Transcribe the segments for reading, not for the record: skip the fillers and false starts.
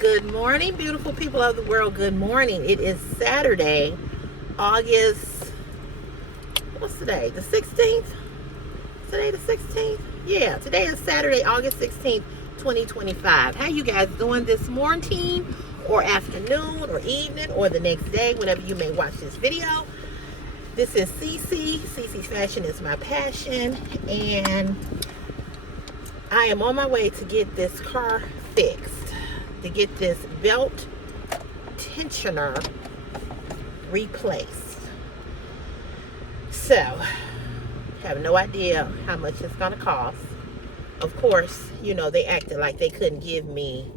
Good morning, beautiful people of the world. Good morning. It is Saturday, August, what's today? The 16th? Today the 16th? Yeah, today is Saturday, August 16th, 2025. How you guys doing this morning or afternoon or evening or the next day, whenever you may watch this video? This is Cece. Cece's Fashion is my passion, and I am on my way to get this car fixed, to get this belt tensioner replaced. So, have no idea how much it's gonna cost. Of course, you know, they acted like they couldn't give me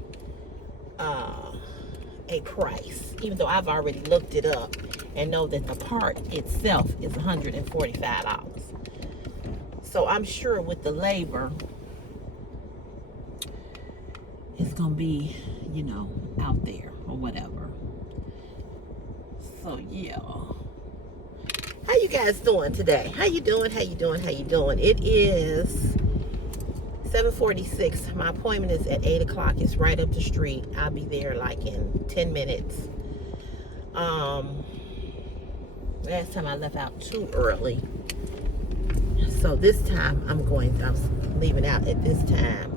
a price, even though I've already looked it up and know that the part itself is $145. So I'm sure with the labor, it's gonna be, you know, out there or whatever. So yeah, how you guys doing today? How you doing? How you doing? How you doing? It is 7:46. My appointment is at 8 o'clock. It's right up the street. I'll be there like in 10 minutes. Last time I left out too early, so this time I was leaving out at this time.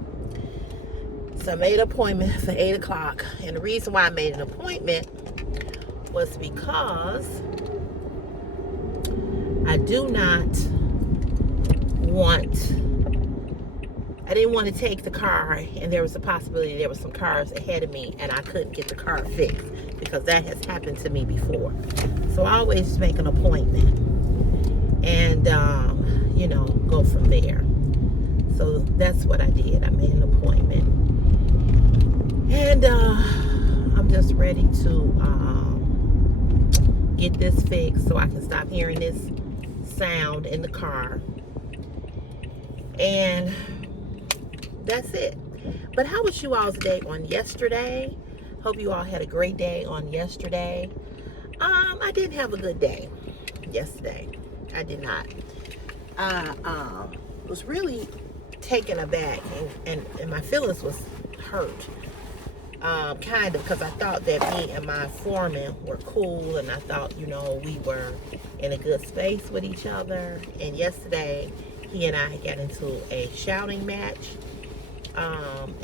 So I made an appointment for 8 o'clock. And the reason why I made an appointment was because I didn't want to take the car, and there was a possibility there were some cars ahead of me and I couldn't get the car fixed, because that has happened to me before. So I always make an appointment and, you know, go from there. So that's what I did. I made an appointment. And I'm just ready to get this fixed so I can stop hearing this sound in the car. And that's it. But how was you all's day on yesterday? Hope you all had a great day on yesterday. I didn't have a good day yesterday. I did not. I was really taken aback, and my feelings was hurt. Kind of, because I thought that me and my foreman were cool, and I thought, you know, we were in a good space with each other. And yesterday, he and I got into a shouting match. I'm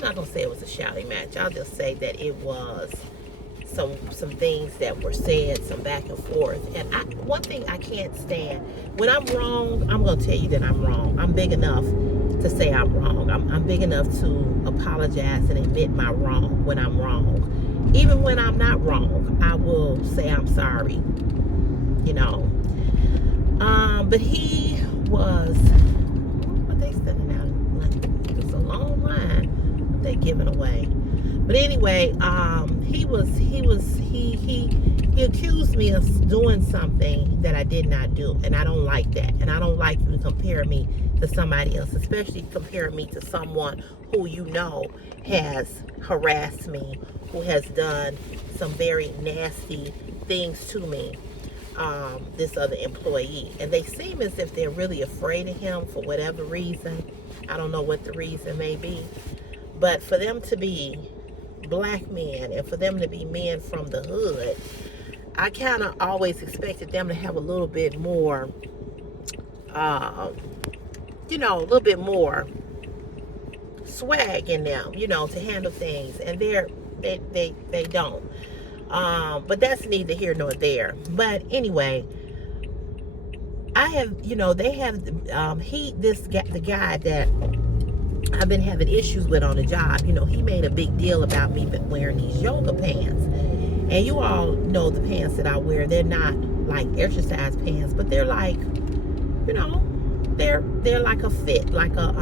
not gonna say it was a shouting match. I'll just say that it was some things that were said, some back and forth. And one thing I can't stand, when I'm wrong, I'm gonna tell you that I'm wrong. I'm big enough to say I'm wrong. I'm big enough to apologize and admit my wrong when I'm wrong. Even when I'm not wrong, I will say I'm sorry, you know. But he was, what they standing out? It was a long line. What they giving away? But anyway, he accused me of doing something that I did not do, and I don't like that. And I don't like you to compare me to somebody else, especially compare me to someone who you know has harassed me, who has done some very nasty things to me. This other employee, and they seem as if they're really afraid of him for whatever reason. I don't know what the reason may be, but for them to be black men and for them to be men from the hood, I kind of always expected them to have a little bit more, you know, a little bit more swag in them, you know, to handle things, and they don't. But that's neither here nor there. But anyway, I have, you know, they have, the guy that I've been having issues with on the job, you know, he made a big deal about me wearing these yoga pants. And you all know the pants that I wear, they're not like exercise pants, but they're like, you know, they're like a fit, like a,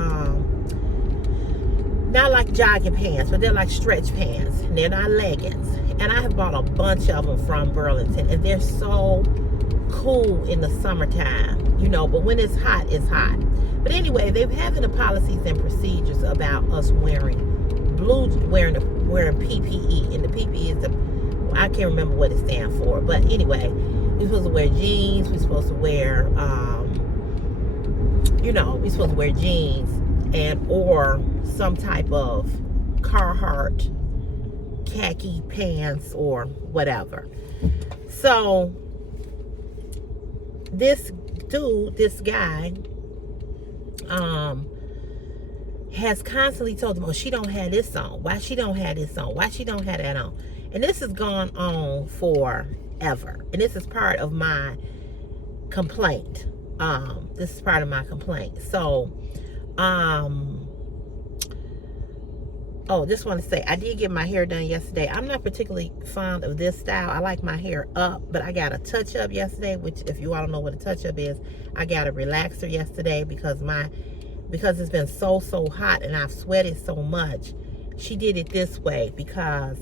not like jogging pants, but they're like stretch pants. And they're not leggings. And I have bought a bunch of them from Burlington, and they're so cool in the summertime, you know, but when it's hot, it's hot. But anyway, they're having the policies and procedures about us wearing PPE, and the PPE is I can't remember what it stands for, but anyway, we're supposed to wear jeans, we're supposed to wear, you know, we're supposed to wear jeans and or some type of Carhartt khaki pants or whatever. So this dude, this guy, has constantly told them, oh, she don't have this on. Why she don't have this on? Why she don't have that on? And this has gone on forever. And this is part of my complaint. This is part of my complaint. So, oh, just want to say, I did get my hair done yesterday. I'm not particularly fond of this style. I like my hair up, but I got a touch-up yesterday, which, if you all don't know what a touch-up is, I got a relaxer yesterday because it's been so hot and I've sweated so much. She did it this way because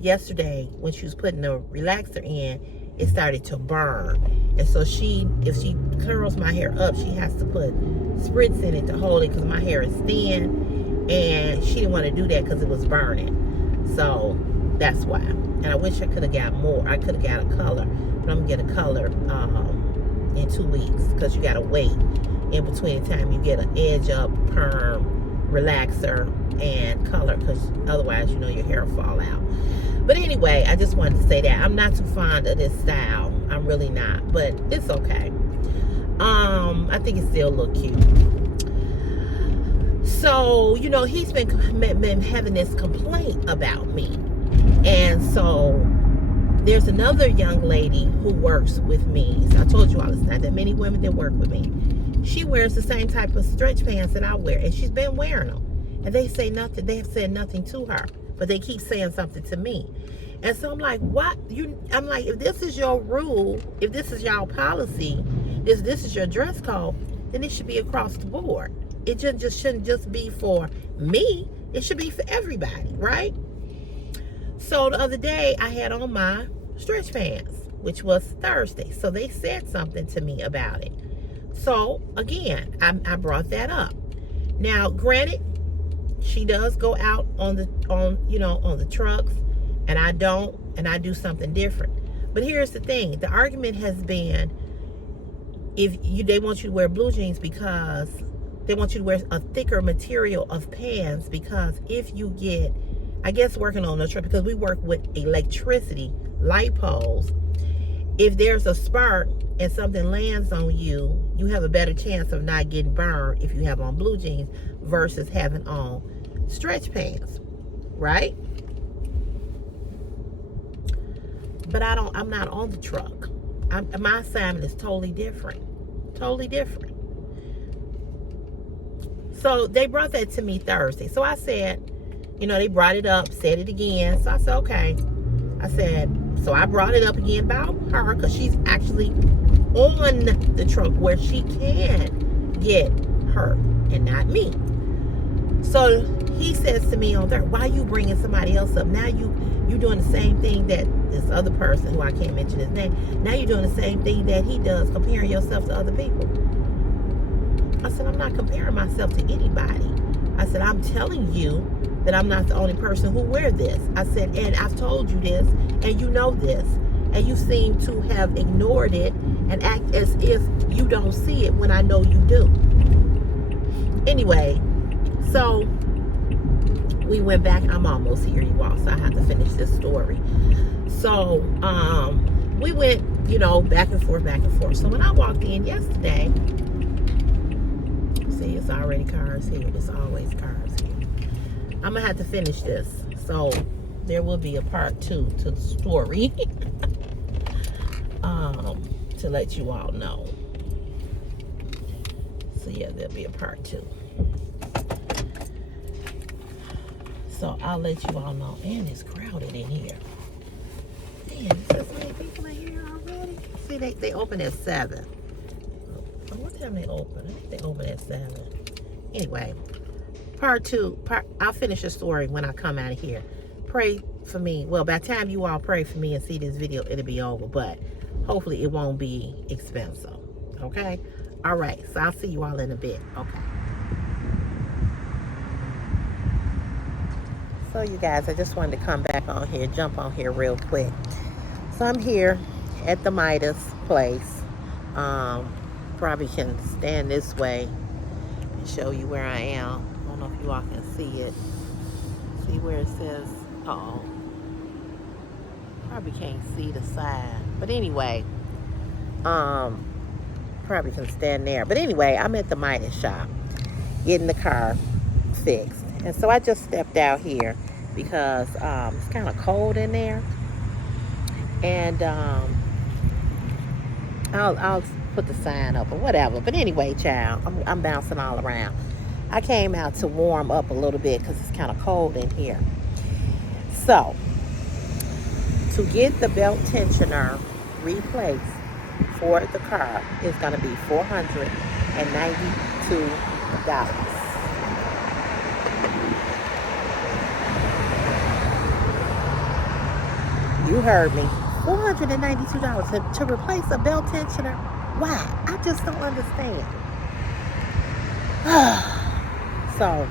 yesterday when she was putting the relaxer in, it started to burn. And so if she curls my hair up, she has to put spritz in it to hold it because my hair is thin, and she didn't want to do that because it was burning. So that's why. And I wish I could have got more. I could have got a color, but I'm gonna get a color in 2 weeks because you gotta wait in between the time you get an edge up, perm, relaxer, and color, because otherwise, you know, your hair will fall out. But anyway, I just wanted to say that I'm not too fond of this style. I'm really not, but it's okay. I think it still look cute. So, you know, he's been having this complaint about me. And so there's another young lady who works with me. So I told you all, it's not that many women that work with me. She wears the same type of stretch pants that I wear, and she's been wearing them. And they say nothing. They have said nothing to her, but they keep saying something to me. And so I'm like, what? I'm like, if this is your rule, if this is y'all policy, if this is your dress code, then it should be across the board. It shouldn't just be for me. It should be for everybody, right? So the other day, I had on my stretch pants, which was Thursday. So they said something to me about it. So again, I brought that up. Now, granted, she does go out on the trucks, and I don't, and I do something different. But here's the thing: the argument has been, they want you to wear blue jeans because they want you to wear a thicker material of pants, because if you get, I guess, working on the truck, because we work with electricity, light poles, if there's a spark and something lands on you, you have a better chance of not getting burned if you have on blue jeans versus having on stretch pants, right? But I'm not on the truck. My assignment is totally different. Totally different. So they brought that to me Thursday. So I said, you know, they brought it up, said it again. So I said, okay. I said, so I brought it up again about her because she's actually on the truck where she can get hurt and not me. So he says to me on there, why are you bringing somebody else up? Now you doing the same thing that this other person, who I can't mention his name, now you're doing the same thing that he does, comparing yourself to other people. I said, I'm not comparing myself to anybody. I said, I'm telling you that I'm not the only person who wear this. I said, and I've told you this, and you know this, and you seem to have ignored it and act as if you don't see it when I know you do. Anyway, so we went back. I'm almost here, you all, so I have to finish this story. So we went, you know, back and forth. So when I walked in yesterday, see, it's already cars here. There's always cars here. I'm gonna have to finish this, so there will be a part 2 to the story to let you all know. So yeah, there'll be a part 2. So I'll let you all know. And it's crowded in here. Man, there's so many people in here already. See, they open at 7. What time they open? I think they open at 7. Anyway, part 2. I'll finish the story when I come out of here. Pray for me. Well, by the time you all pray for me and see this video, it'll be over. But hopefully it won't be expensive. Okay? All right. So I'll see you all in a bit. Okay. So you guys, I just wanted to come back on here, jump on here real quick. So I'm here at the Midas place. Probably can stand this way and show you where I am. I don't know if you all can see it. See where it says Oh, probably can't see the side. But anyway, um, probably can stand there. But anyway, I'm at the Midas shop getting the car fixed. And so I just stepped out here because it's kind of cold in there. And I'll put the sign up or whatever. But anyway, child, I'm bouncing all around. I came out to warm up a little bit because it's kind of cold in here. So, to get the belt tensioner replaced for the car is going to be $492. You heard me. $492 to replace a belt tensioner? Why? I just don't understand. So,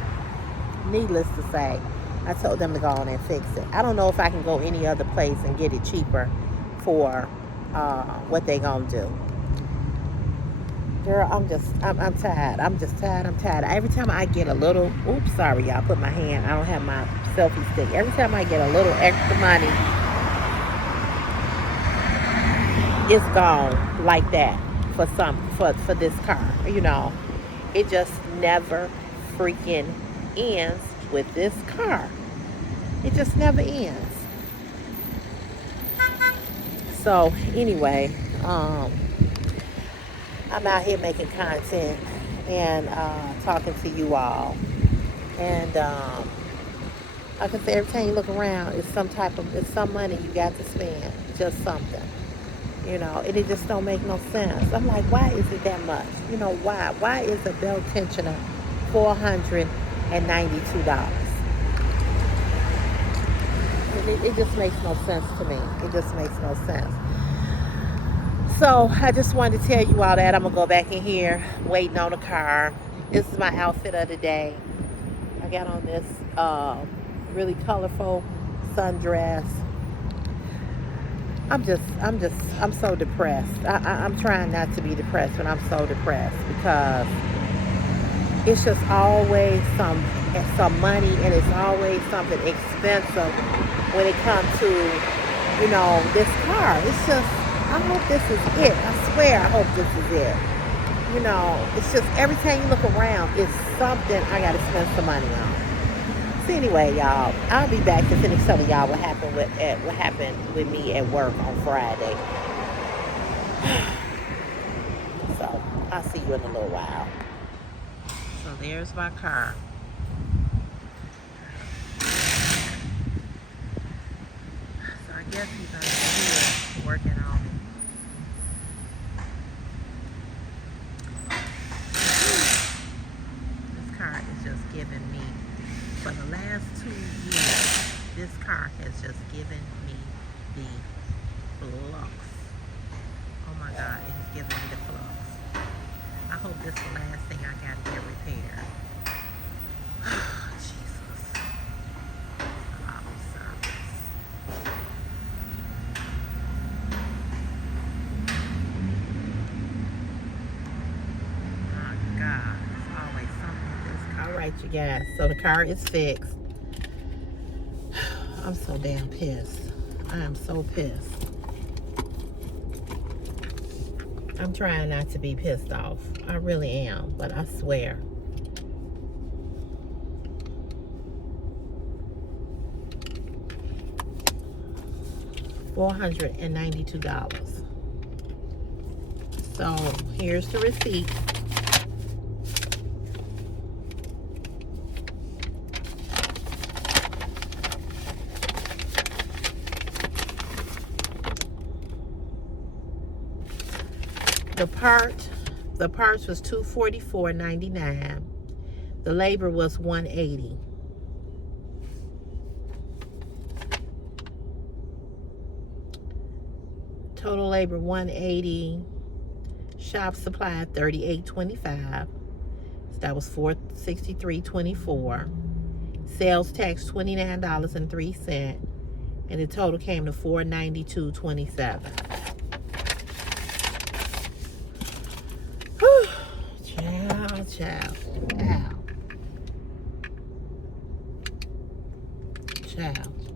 needless to say, I told them to go on and fix it. I don't know if I can go any other place and get it cheaper for what they gonna do. Girl, I'm tired. I'm just tired. I'm tired. Every time I get a little, oops, sorry, y'all, put my hand. I don't have my selfie stick. Every time I get a little extra money, it's gone like that for this car. You know, it just never freaking ends with this car. It just never ends. So anyway, I'm out here making content and talking to you all. And like I said, every time you look around, it's some money you got to spend, just something. You know, and it just don't make no sense. I'm like, why is it that much? You know, why? Why is a belt tensioner $492? It just makes no sense to me. It just makes no sense. So I just wanted to tell you all that. I'm gonna go back in here waiting on the car. This is my outfit of the day. I got on this really colorful sundress. I'm so depressed. I'm trying not to be depressed when I'm so depressed because it's just always some money, and it's always something expensive when it comes to, you know, this car. It's just, I hope this is it. I swear I hope this is it. You know, it's just every time you look around, it's something I got to spend some money on. So anyway, y'all, I'll be back to finish telling y'all what happened with me at work on Friday. So I'll see you in a little while. So there's my car. So I guess he's under here working on it. This car is just giving me, for the last 2 years, this car has just given me the flux. Oh my God, it has given me the flux. I hope this is the last thing I got to get repaired. Jesus. Auto service. My God, there's always something with this car. All right, you guys. So the car is fixed. I'm so damn pissed. I am so pissed. I'm trying not to be pissed off. I really am, but I swear. $492. So here's the receipt. The parts was $244.99. The labor was $180. Total labor $180. Shop supply $38.25. So that was $463.24. Sales tax $29.03. And the total came to $492.27. Child. Ow. Child.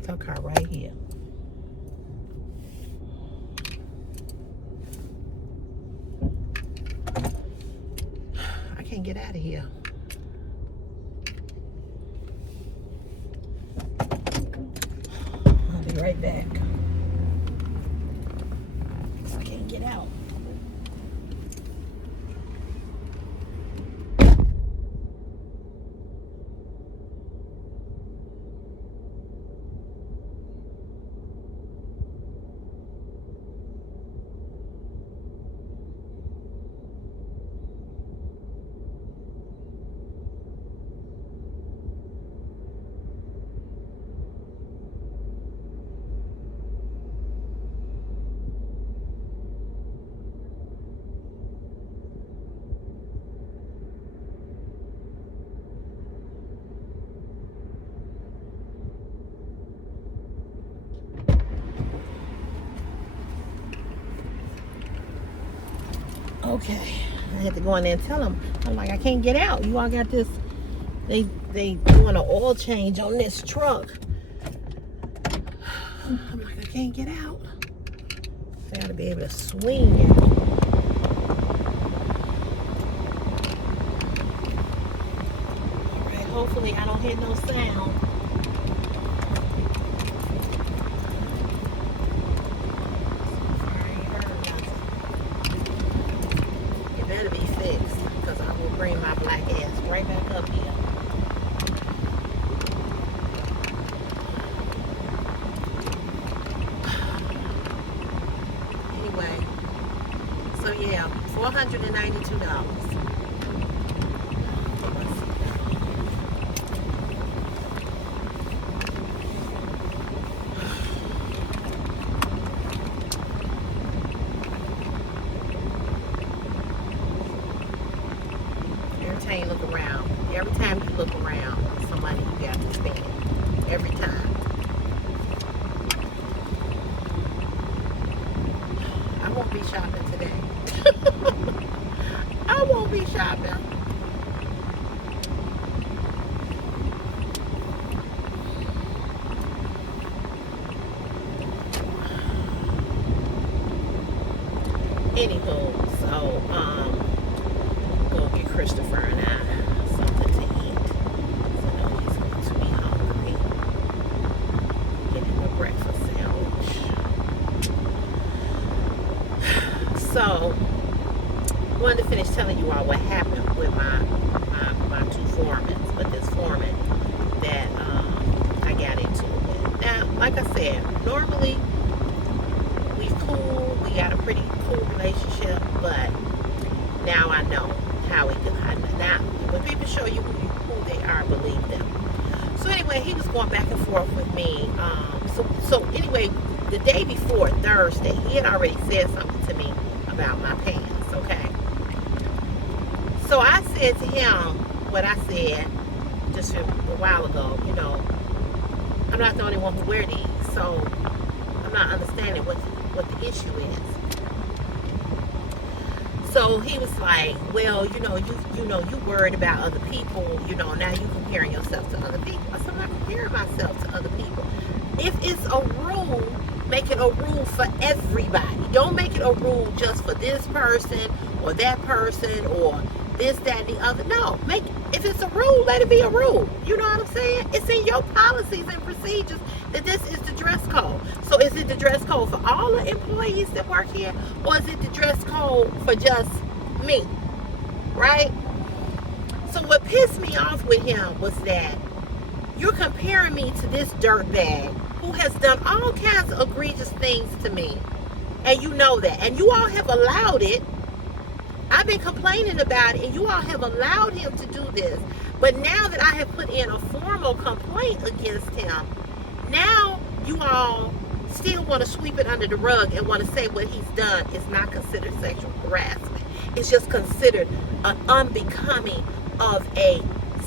parked her car right here. I can't get out of here. I'll be right back. I can't get out. Okay, I had to go in there and tell them. I'm like, I can't get out. You all got this. They doing an oil change on this truck. I'm like, I can't get out. I gotta be able to swing out. All right, hopefully I don't hear no sound. Bring my black ass right back up here. Anyway, so yeah, $492. Look around. Every time you look around, somebody you got to spend. Every time. I won't be shopping today. I won't be shopping. Anywho, so go get Christopher and I something to eat. So I know he's going to be hungry. Get him a breakfast sandwich. So I wanted to finish telling you all what happened with my two foremen, but this foreman that I got into it. Now, like I said, normally we cool, we got a pretty cool relationship, but now I know how it goes. Now, when people show you who they are, believe them. So anyway, he was going back and forth with me. So anyway, the day before, Thursday, he had already said something to me about my pants, okay? So I said to him what I said just a while ago, you know, I'm not the only one who wear these, so I'm not understanding what the issue is. So he was like, well, you worried about other people, now you comparing yourself to other people. I said, I'm not comparing myself to other people. If it's a rule, make it a rule for everybody. Don't make it a rule just for this person or that person or this, that, and the other. No, if it's a rule, let it be a rule. You know what I'm saying? It's in your policies and procedures that this is the dress code. So is it the dress code for all the employees that work here, or is it the dress code for just me? Right? So what pissed me off with him was that you're comparing me to this dirtbag who has done all kinds of egregious things to me. And you know that. And you all have allowed it. I've been complaining about it, and you all have allowed him to do this. But now that I have put in a formal complaint against him, now you all still want to sweep it under the rug and want to say what he's done is not considered sexual harassment. It's just considered an unbecoming of a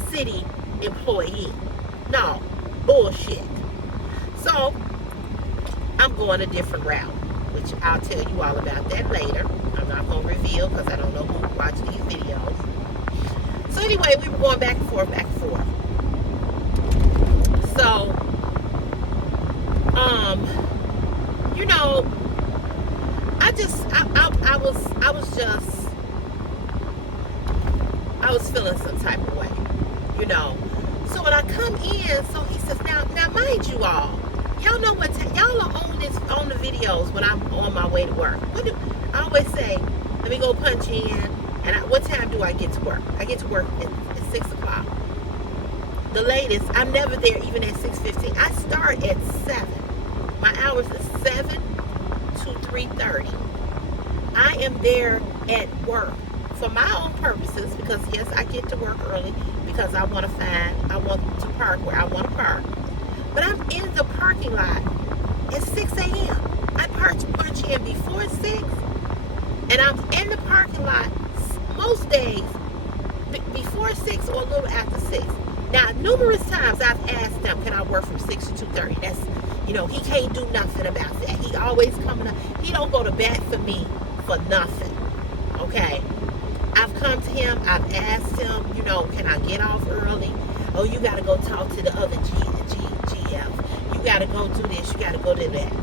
city employee. No, bullshit. So, I'm going a different route, which I'll tell you all about that later. I'm not going to reveal because I don't know who watch these videos. So anyway, we were going back and forth. So, Um, you know, I was feeling some type of way, you know. So when I come in, so he says, now mind you y'all know what y'all are on the videos when I'm on my way to work. I always say, let me go punch in, and what time do I get to work? I get to work at 6 o'clock. The latest, I'm never there even at 6:15. I start at 7. My hours is 7 to 3:30. I am there at work for my own purposes, because yes, I get to work early because I want to park where I want to park. But I'm in the parking lot at 6 a.m. I punch in before 6, and I'm in the parking lot most days before 6 or a little after 6. Now, numerous times I've asked them, can I work from 6 to 2:30? That's, he can't do nothing about that. He always coming up. He don't go to bat for me for nothing. Okay? I've come to him. I've asked him, can I get off early? Oh, you got to go talk to the other GF. You got to go do this. You got to go do that.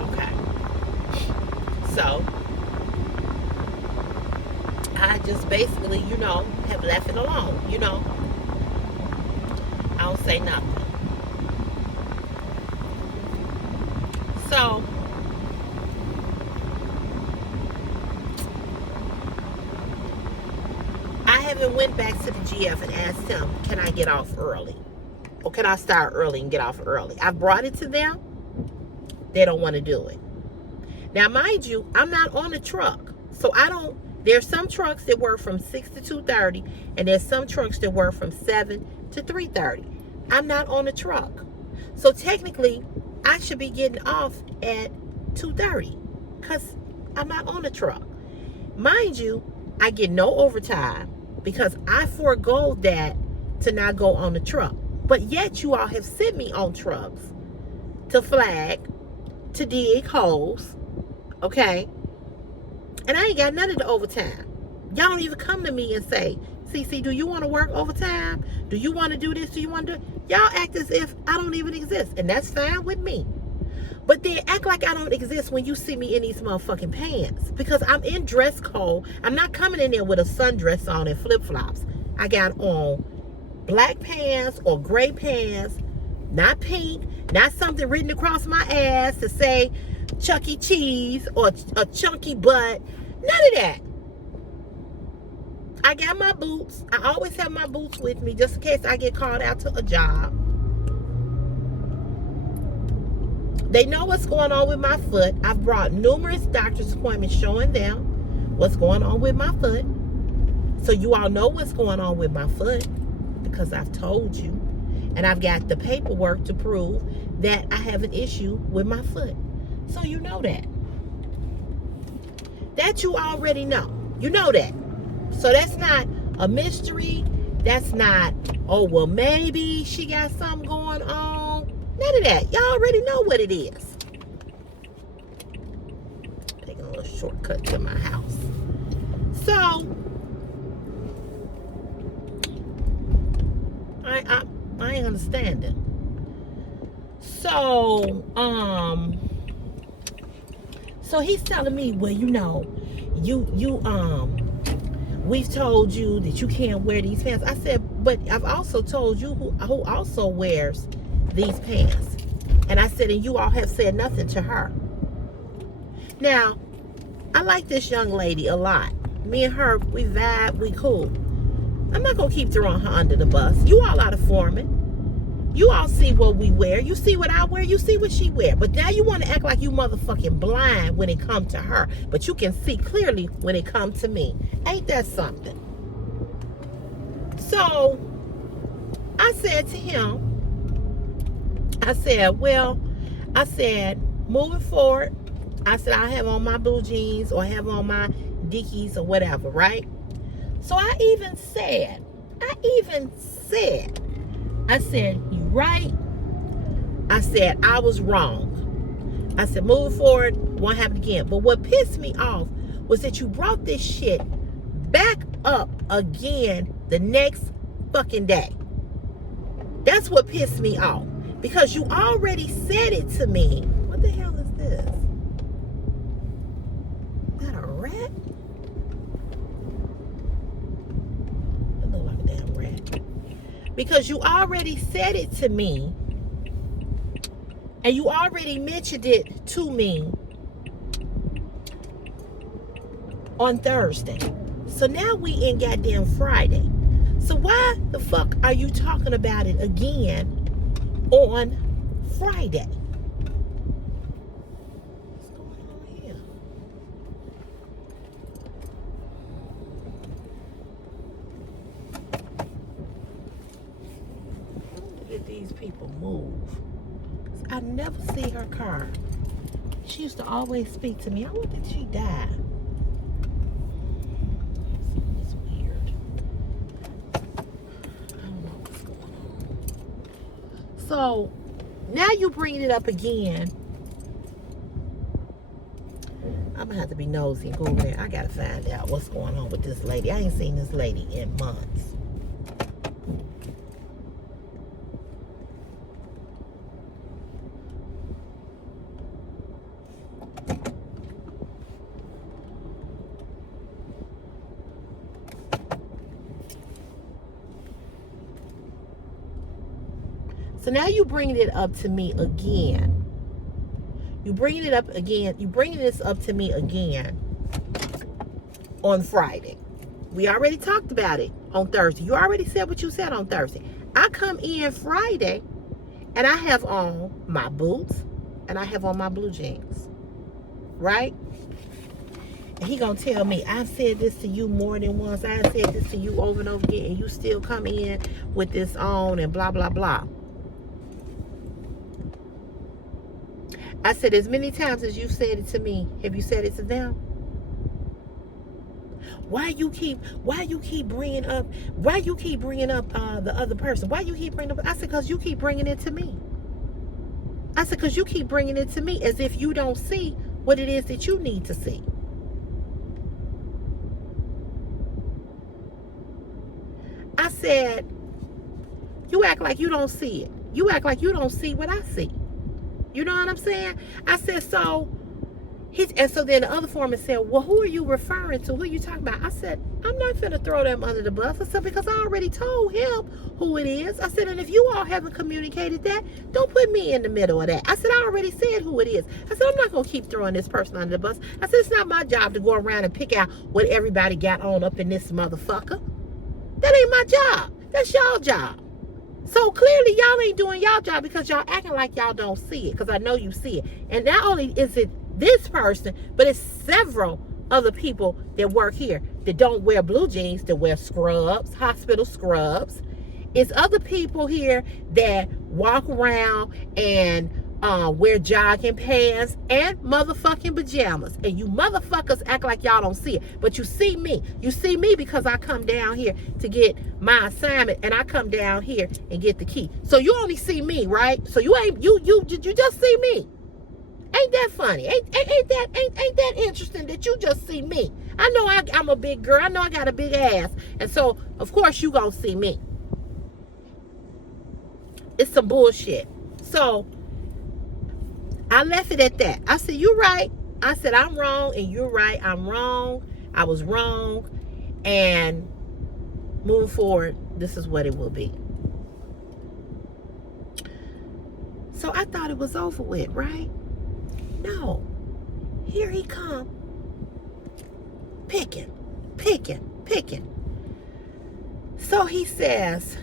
Okay. So, I just basically, have left it alone, I don't say nothing. So, I haven't went back to the GF and asked him, can I get off early? Or can I start early and get off early? I've brought it to them. They don't want to do it. Now, mind you, I'm not on a truck. So there's some trucks that work from 6 to 2:30, and there's some trucks that work from 7 to 3:30. I'm not on a truck. So technically, I should be getting off at 2:30 because I'm not on a truck. Mind you, I get no overtime because I forego that to not go on the truck. But yet you all have sent me on trucks to flag, to dig holes, okay? And I ain't got none of the overtime. Y'all don't even come to me and say, CC, do you want to work overtime? Do you want to do this? Do you want to do it? Y'all act as if I don't even exist. And that's fine with me. But then act like I don't exist when you see me in these motherfucking pants. Because I'm in dress code. I'm not coming in there with a sundress on and flip-flops. I got on black pants or gray pants. Not pink. Not something written across my ass to say Chuck E. Cheese or a chunky butt. None of that. I got my boots. I always have my boots with me just in case I get called out to a job. They know what's going on with my foot. I've brought numerous doctor's appointments showing them what's going on with my foot. So you all know what's going on with my foot because I've told you. And I've got the paperwork to prove that I have an issue with my foot. So you know that. That you already know. You know that. So that's not a mystery. That's not, oh, well, maybe she got something going on. None of that. Y'all already know what it is. Taking a little shortcut to my house. So, I ain't understanding. So, so he's telling me, well, we've told you that you can't wear these pants. I said, but I've also told you who also wears these pants. And I said, and you all have said nothing to her. Now, I like this young lady a lot. Me and her, we vibe, we cool. I'm not going to keep throwing her under the bus. You all are the foreman. You all see what we wear. You see what I wear. You see what she wear. But now you want to act like you motherfucking blind when it comes to her. But you can see clearly when it comes to me. Ain't that something? So, I said to him, I said, moving forward, I said, I have on my blue jeans or have on my Dickies or whatever, right? So I even said, you right? I said, I was wrong. I said, moving forward, won't happen again. But what pissed me off was that you brought this shit back up again the next fucking day. That's what pissed me off. Because you already said it to me. What the hell is this? Is that a rat? It look like a damn rat. Because you already said it to me. And you already mentioned it to me on Thursday. So now we in goddamn Friday. So why the fuck are you talking about it again on Friday? What's going on here? Look at these people move. I never see her car. She used to always speak to me. I wonder did she die? It's weird. I don't know what's going on. So now you bringing it up again. I'm gonna have to be nosy and go over there. I gotta find out what's going on with this lady. I ain't seen this lady in months. So now you bringing it up to me again. You bringing it up again. You bringing this up to me again on Friday. We already talked about it on Thursday. You already said what you said on Thursday. I come in Friday and I have on my boots and I have on my blue jeans. Right? And he gonna tell me, I've said this to you more than once. I have said this to you over and over again, and you still come in with this on and blah, blah, blah. I said, as many times as you've said it to me, have you said it to them? Why you keep bringing up the other person? Why you keep bringing up? I said, because you keep bringing it to me. I said, because you keep bringing it to me as if you don't see what it is that you need to see. I said, you act like you don't see it. You act like you don't see what I see. You know what I'm saying? I said, so then the other foreman said, well, who are you referring to? Who are you talking about? I said, I'm not finna throw them under the bus. I said, because I already told him who it is. I said, and if you all haven't communicated that, don't put me in the middle of that. I said, I already said who it is. I said, I'm not gonna keep throwing this person under the bus. I said, it's not my job to go around and pick out what everybody got on up in this motherfucker. That ain't my job. That's y'all job. So clearly y'all ain't doing y'all job because y'all acting like y'all don't see it, because I know you see it. And not only is it this person, but it's several other people that work here that don't wear blue jeans, that wear scrubs, hospital scrubs. It's other people here that walk around and wear jogging pants and motherfucking pajamas. And you motherfuckers act like y'all don't see it. But you see me. You see me because I come down here to get my assignment, and I come down here and get the key. So you only see me, right? So you just see me. Ain't that funny? Ain't that interesting that you just see me? I know I'm a big girl. I know I got a big ass. And so, of course, you gonna see me. It's some bullshit. So I left it at that. I said, you're right. I said, I'm wrong, and you're right. I'm wrong. I was wrong. And moving forward, this is what it will be. So I thought it was over with, right? No. Here he come. Picking. So he says,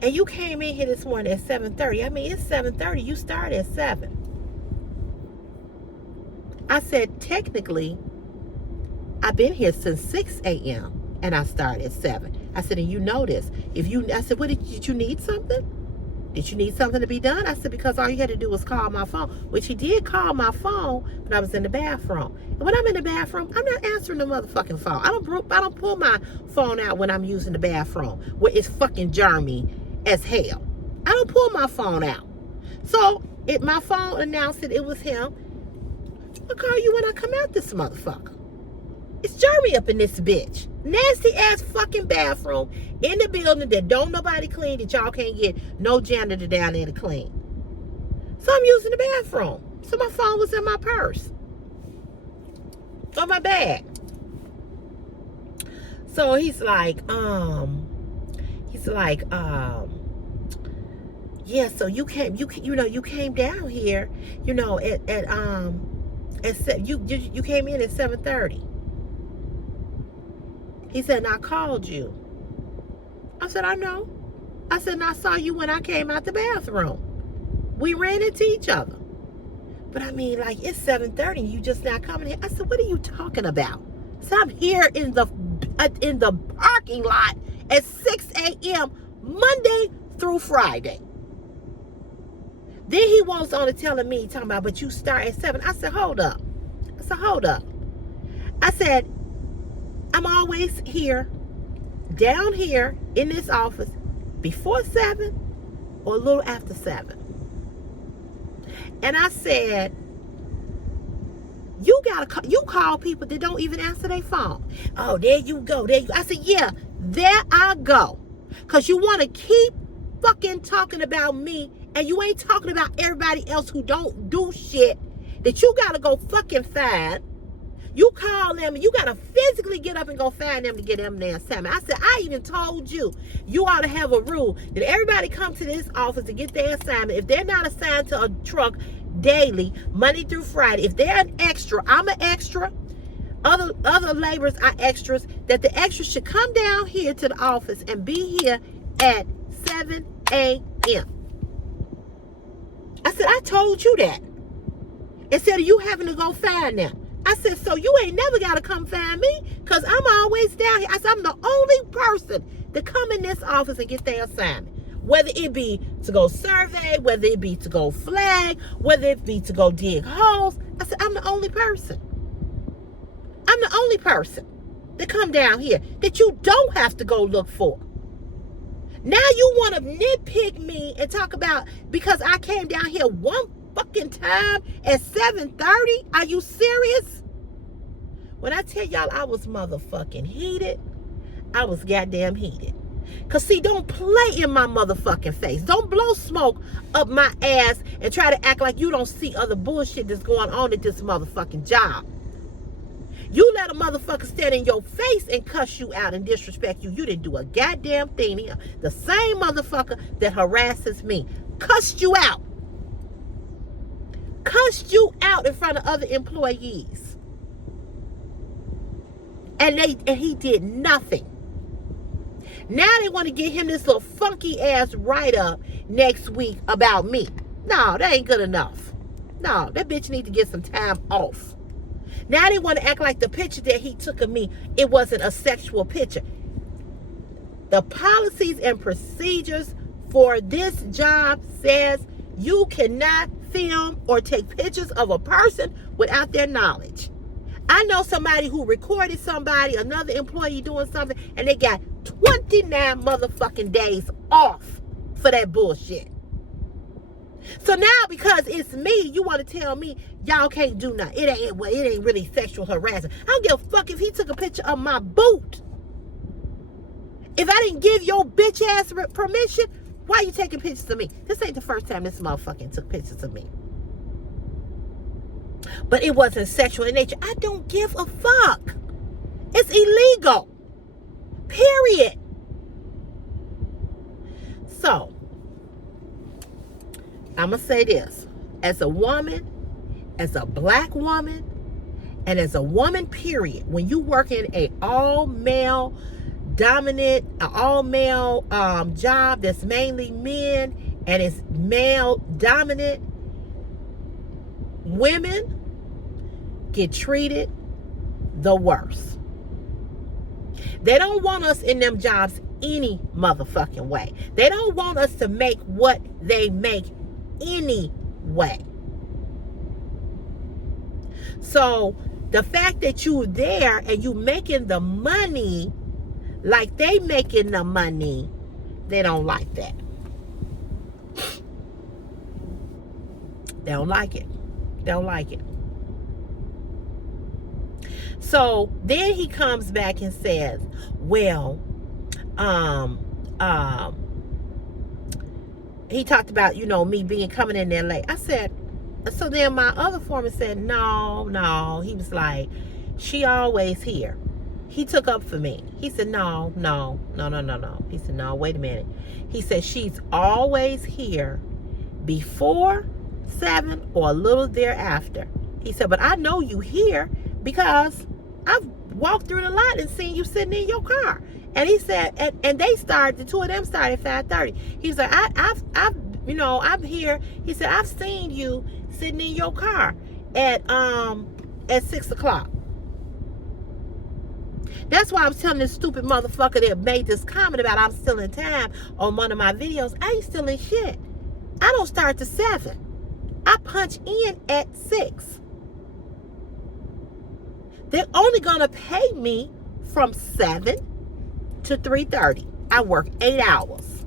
and you came in here this morning at 7:30. I mean, it's 7:30. You start at 7. I said, technically, I've been here since 6 a.m. and I started at 7. I said, and you know this. I said, what did you need something? Did you need something to be done? I said, because all you had to do was call my phone, which he did call my phone when I was in the bathroom. And when I'm in the bathroom, I'm not answering the motherfucking phone. I don't pull my phone out when I'm using the bathroom where it's fucking germy as hell. I don't pull my phone out. So my phone announced that it was him. I'll call you when I come out this motherfucker. It's Jeremy up in this bitch. Nasty ass fucking bathroom in the building that don't nobody clean, that y'all can't get no janitor down there to clean. So I'm using the bathroom. So my phone was in my purse. Or my bag. So he's like, yeah, so you came down here, you came in at 7:30. He said, and I called you. I said, I know. I said, and I saw you when I came out the bathroom. We ran into each other. But I mean, like, it's 7:30 and you just not coming here. I said, what are you talking about? So I'm here in the parking lot at 6 a.m. Monday through Friday. Then he wants on to telling me, talking about, but you start at 7. I said, hold up. I said, I'm always here, down here in this office, before 7 or a little after 7. And I said, you call people that don't even answer their phone. Oh, there you go. I said, yeah, there I go. Because you want to keep fucking talking about me, and you ain't talking about everybody else who don't do shit that you got to go fucking find. You call them, and you got to physically get up and go find them to get them their assignment. I said, I even told you ought to have a rule that everybody come to this office to get their assignment. If they're not assigned to a truck daily, Monday through Friday, if they're an extra, I'm an extra, other laborers are extras, that the extras should come down here to the office and be here at 7 a.m. I said, I told you that. Instead of you having to go find them. I said, so you ain't never got to come find me, because I'm always down here. I said, I'm the only person to come in this office and get their assignment. Whether it be to go survey, whether it be to go flag, whether it be to go dig holes. I said, I'm the only person. I'm the only person to come down here that you don't have to go look for. Now you want to nitpick me and talk about because I came down here one fucking time at 7:30? Are you serious? When I tell y'all I was motherfucking heated, I was goddamn heated. Cause see, don't play in my motherfucking face. Don't blow smoke up my ass and try to act like you don't see other bullshit that's going on at this motherfucking job. You let a motherfucker stand in your face and cuss you out and disrespect you. You didn't do a goddamn thing here. The same motherfucker that harasses me cussed you out. Cussed you out in front of other employees. And he did nothing. Now they want to get him this little funky ass write-up next week about me. No, that ain't good enough. No, that bitch need to get some time off. Now they want to act like the picture that he took of me, it wasn't a sexual picture. The policies and procedures for this job says you cannot film or take pictures of a person without their knowledge. I know somebody who recorded somebody, another employee doing something, and they got 29 motherfucking days off for that bullshit. So now because it's me, you want to tell me y'all can't do nothing. It ain't really sexual harassment. I don't give a fuck if he took a picture of my boot. If I didn't give your bitch ass permission, why are you taking pictures of me? This ain't the first time this motherfucking took pictures of me. But it wasn't sexual in nature. I don't give a fuck. It's illegal. Period. So, I'm going to say this. As a woman, as a black woman, and as a woman, period, when you work in a all-male dominant, all-male job that's mainly men and it's male dominant, women get treated the worst. They don't want us in them jobs any motherfucking way. They don't want us to make what they make anyway. So the fact that you're there and you making the money like they making the money, they don't like that. They don't like it. They don't like it. So then he comes back and says, well, he talked about, me being coming in there late. I said, so then my other foreman said, no. He was like, she always here. He took up for me. He said, no. He said, no, wait a minute. He said, she's always here before 7 or a little thereafter. He said, but I know you here because I've walked through the lot and seen you sitting in your car. And he said, and they started, the two of them started at 5:30. He said, I'm here. He said, I've seen you sitting in your car at 6 o'clock. That's why I was telling this stupid motherfucker that made this comment about I'm still in time on one of my videos. I ain't still in shit. I don't start till 7. I punch in at 6. They're only gonna pay me from 7 to 3:30. I work 8 hours.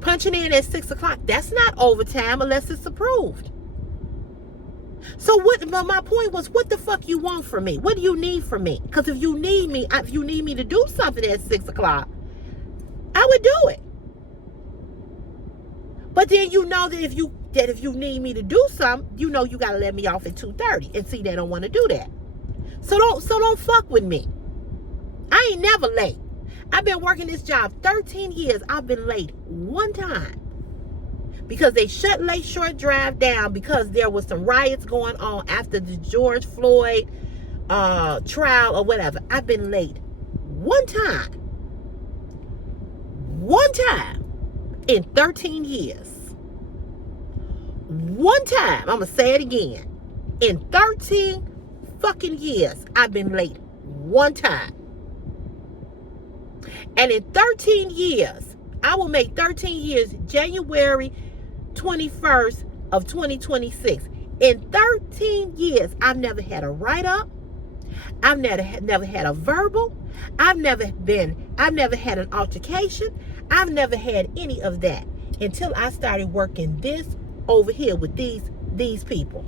Punching in at 6 o'clock, that's not overtime unless it's approved. So my point was, what the fuck you want from me? What do you need from me? Because if you need me to do something at 6 o'clock, I would do it. But then you know that if you need me to do something, you know you gotta let me off at 2:30. And see, they don't want to do that. So don't fuck with me. I ain't never late. I've been working this job 13 years. I've been late one time. Because they shut Lakeshore Drive down because there was some riots going on after the George Floyd trial or whatever. I've been late one time. One time in 13 years. One time, I'm going to say it again. In 13 fucking years, I've been late one time. And in 13 years, I will make 13 years January 21st of 2026. In 13 years, I've never had a write-up. I've never had a verbal. I've never had an altercation. I've never had any of that until I started working this over here with these people.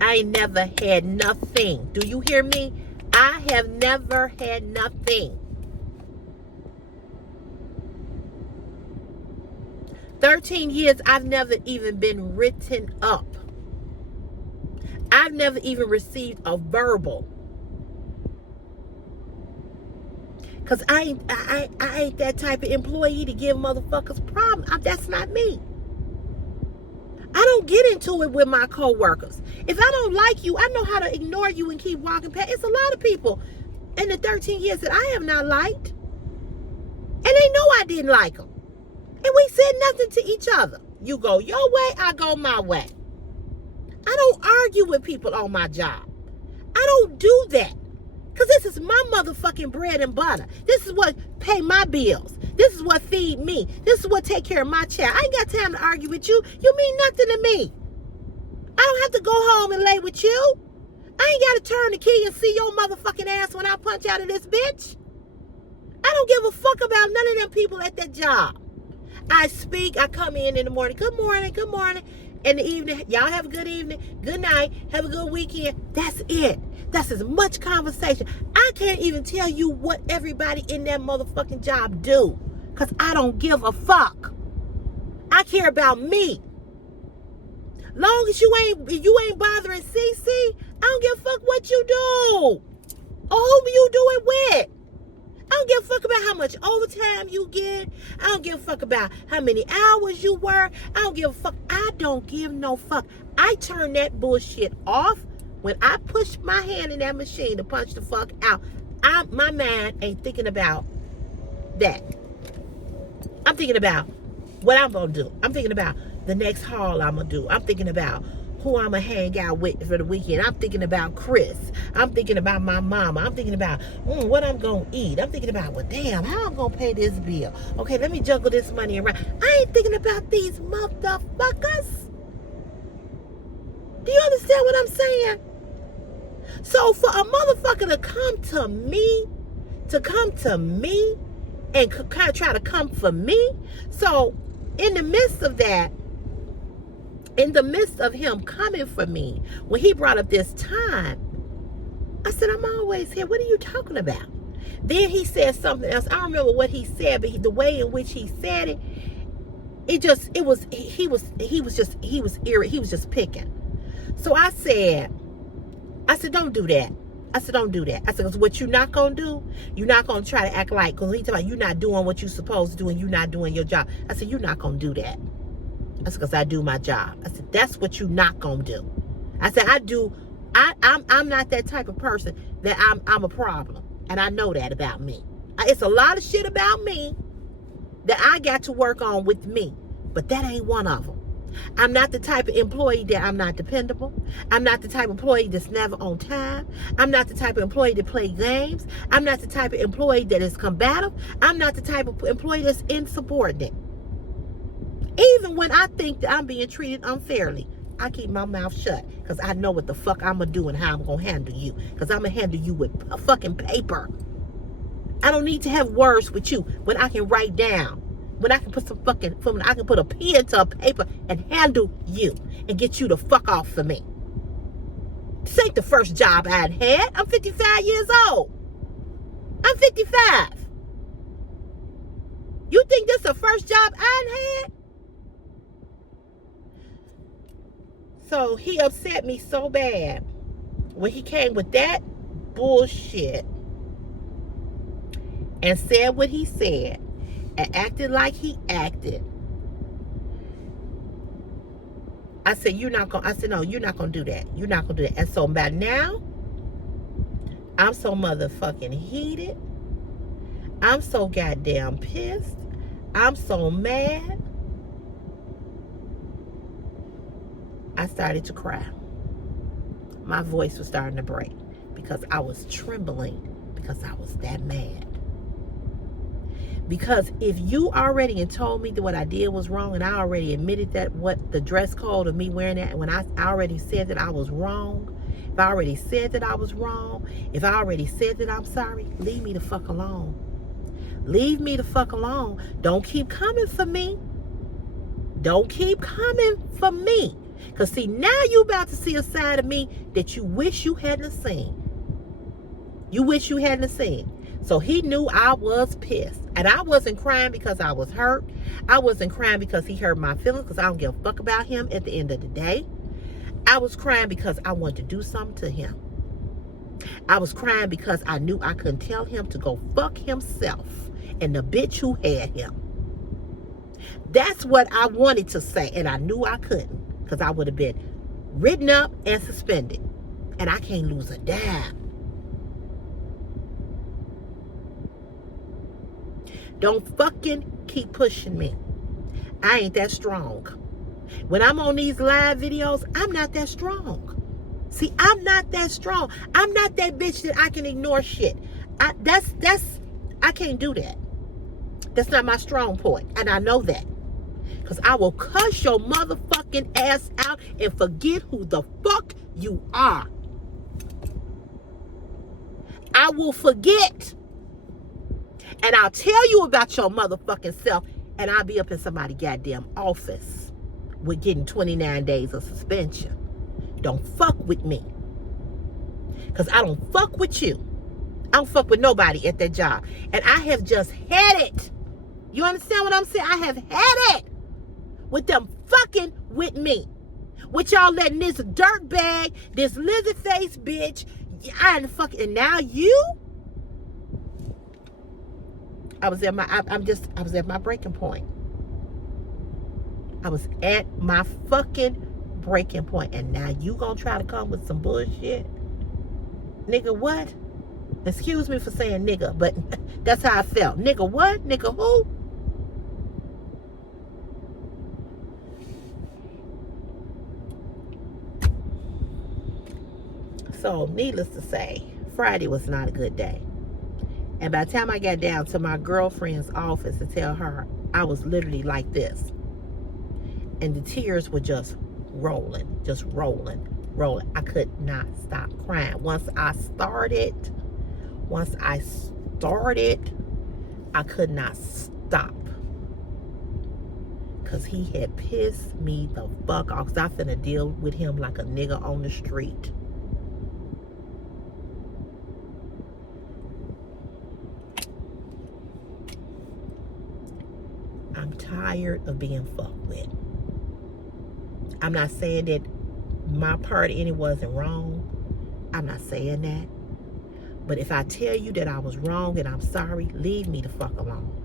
I never had nothing. Do you hear me? I have never had nothing. 13 years, I've never even been written up. I've never even received a verbal. Because I ain't that type of employee to give motherfuckers problems. That's not me. I don't get into it with my coworkers. If I don't like you, I know how to ignore you and keep walking past. It's a lot of people in the 13 years that I have not liked. And they know I didn't like them. And we said nothing to each other. You go your way, I go my way. I don't argue with people on my job. I don't do that. Because this is my motherfucking bread and butter. This is what pay my bills. This is what feed me. This is what take care of my child. I ain't got time to argue with you. You mean nothing to me. I don't have to go home and lay with you. I ain't got to turn the key and see your motherfucking ass when I punch out of this bitch. I don't give a fuck about none of them people at that job. I speak. I come in the morning. Good morning. Good morning. In the evening, y'all have a good evening. Good night. Have a good weekend. That's it. That's as much conversation. I can't even tell you what everybody in that motherfucking job do. Because I don't give a fuck. I care about me. Long as you ain't bothering CC, I don't give a fuck what you do. Or who you do it with. I don't give a fuck about how much overtime you get. I don't give a fuck about how many hours you work. I don't give a fuck. I don't give no fuck. I turn that bullshit off when I push my hand in that machine to punch the fuck out. My mind ain't thinking about that. I'm thinking about what I'm going to do. I'm thinking about the next haul I'm going to do. I'm thinking about who I'm going to hang out with for the weekend. I'm thinking about Chris. I'm thinking about my mama. I'm thinking about what I'm going to eat. I'm thinking about, well, damn, how I'm going to pay this bill. Okay, let me juggle this money around. I ain't thinking about these motherfuckers. Do you understand what I'm saying? So for a motherfucker to come to me and kind of try to come for me. So in the midst of that, In the midst of him coming for me, when he brought up this time, I said, I'm always here. What are you talking about? Then he said something else. I don't remember what he said, but the way in which he said it, he was just picking. So I said, don't do that. I said, don't do that. I said, because what you're not going to do, you're not going to try to act like, because he talking about you're not doing what you're supposed to do and you're not doing your job. I said, you're not going to do that. I said, because I do my job. I said, that's what you're not going to do. I said, I'm not that type of person that I'm a problem. And I know that about me. It's a lot of shit about me that I got to work on with me. But that ain't one of them. I'm not the type of employee that I'm not dependable. I'm not the type of employee that's never on time. I'm not the type of employee that play games. I'm not the type of employee that is combative. I'm not the type of employee that's insubordinate. Even when I think that I'm being treated unfairly, I keep my mouth shut because I know what the fuck I'm going to do and how I'm going to handle you. Because I'm going to handle you with a fucking paper. I don't need to have words with you when I can write down. When I can put I can put a pen to a paper and handle you and get you the fuck off for me. This ain't the first job I'd had. I'm 55 years old. I'm 55. You think this is the first job I'd had? So he upset me so bad when he came with that bullshit and said what he said and acted like he acted. I said, no, you're not going to do that. You're not going to do that. And so by now, I'm so motherfucking heated. I'm so goddamn pissed. I'm so mad. I started to cry. My voice was starting to break because I was trembling because I was that mad. Because if you already and told me that what I did was wrong, and I already admitted that what the dress code of me wearing that, and when I already said that I was wrong, if I already said that I was wrong, if I already said that I'm sorry, leave me the fuck alone. Leave me the fuck alone. Don't keep coming for me. Don't keep coming for me. Because see, now you about to see a side of me that you wish you hadn't seen. You wish you hadn't seen. So he knew I was pissed. And I wasn't crying because I was hurt. I wasn't crying because he hurt my feelings, because I don't give a fuck about him at the end of the day. I was crying because I wanted to do something to him. I was crying because I knew I couldn't tell him to go fuck himself and the bitch who had him. That's what I wanted to say, and I knew I couldn't, because I would have been written up and suspended. And I can't lose a dime. Don't fucking keep pushing me. I ain't that strong. When I'm on these live videos, I'm not that strong. See, I'm not that strong. I'm not that bitch that I can ignore shit. I can't do that. That's not my strong point, and I know that. Because I will cuss your motherfucking ass out and forget who the fuck you are. I will forget. And I'll tell you about your motherfucking self, and I'll be up in somebody's goddamn office with getting 29 days of suspension. Don't fuck with me. Because I don't fuck with you. I don't fuck with nobody at that job. And I have just had it. You understand what I'm saying? I have had it with them fucking with me. With y'all letting this dirtbag, this lizard face bitch, and now you? I was at my breaking point. I was at my fucking breaking point. And now you gonna try to come with some bullshit? Nigga, what? Excuse me for saying nigga, but that's how I felt. Nigga, what? Nigga, who? So, needless to say, Friday was not a good day. And by the time I got down to my girlfriend's office to tell her, I was literally like this. And the tears were just rolling. I could not stop crying. Once I started, I could not stop. because he had pissed me the fuck off. Because I finna deal with him like a nigga on the street. I'm tired of being fucked with. I'm not saying that my part in it wasn't wrong. I'm not saying that. But if I tell you that I was wrong and I'm sorry, leave me the fuck alone.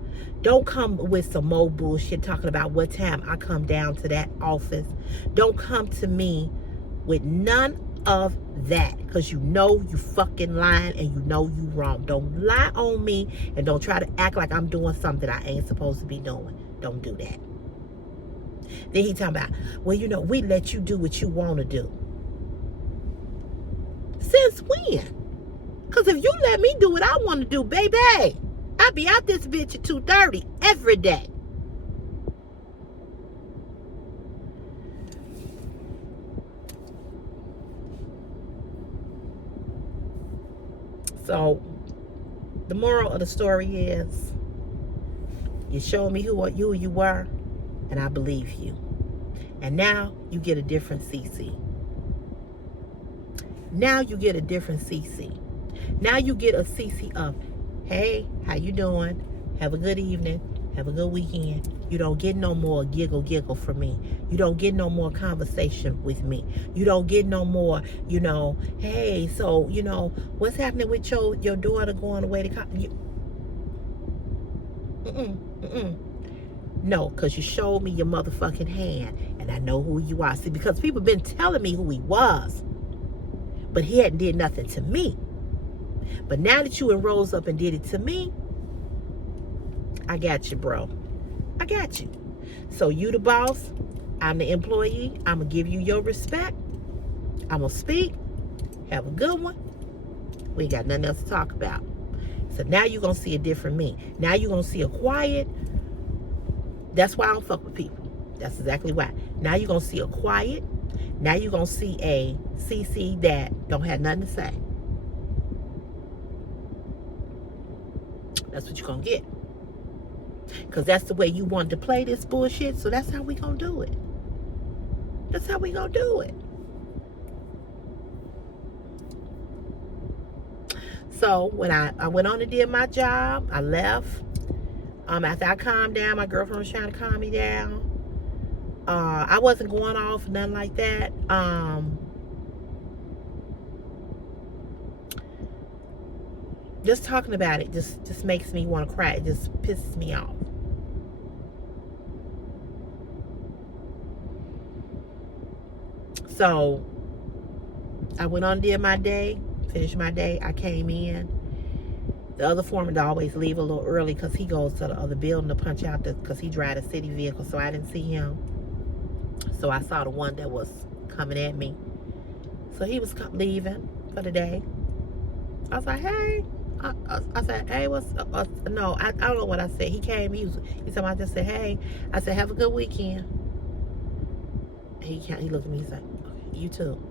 Don't come with some more bullshit talking about what time I come down to that office. Don't come to me with none of that, because you know you fucking lying and you know you wrong. Don't lie on me and don't try to act like I'm doing something I ain't supposed to be doing. Don't do that. Then he talking about, well, you know, we let you do what you want to do. Since when? Because if you let me do what I want to do, baby, I'll be out this bitch at 2:30 every day. So, the moral of the story is, you showed me who you were, and I believe you. And now you get a different CC. Now you get a different CC. Now you get a CC of, hey, how you doing? Have a good evening. Have a good weekend. You don't get no more giggle from me. You don't get no more conversation with me. You don't get no more, you know, hey, so, you know, what's happening with your daughter going away to college? No, because you showed me your motherfucking hand, and I know who you are. See, because people been telling me who he was, but he hadn't did nothing to me. But now that you and rose up and did it to me, I got you, bro. I got you. So you the boss, I'm the employee. I'm going to give you your respect. I'm going to speak. Have a good one. We ain't got nothing else to talk about. So now you're going to see a different me. Now you're going to see a quiet. That's why I don't fuck with people. That's exactly why. Now you're going to see a quiet. Now you're going to see a CC that don't have nothing to say. That's what you're going to get. Because that's the way you wanted to play this bullshit. So that's how we going to do it. That's how we going to do it. So when I went on and did my job, I left. After I calmed down, my girlfriend was trying to calm me down. I wasn't going off, nothing like that. Just talking about it just makes me want to cry. It just pisses me off. So I went on and did my day, finished my day. I came in. The other foreman would always leave a little early because he goes to the other building to punch out because he drives a city vehicle, so I didn't see him. So I saw the one that was coming at me. So he was leaving for the day. I was like, hey. I said, hey, what's up? No, I don't know what I said. He came, he said, I just said, hey. I said, have a good weekend. He looked at me, he said, okay, you too.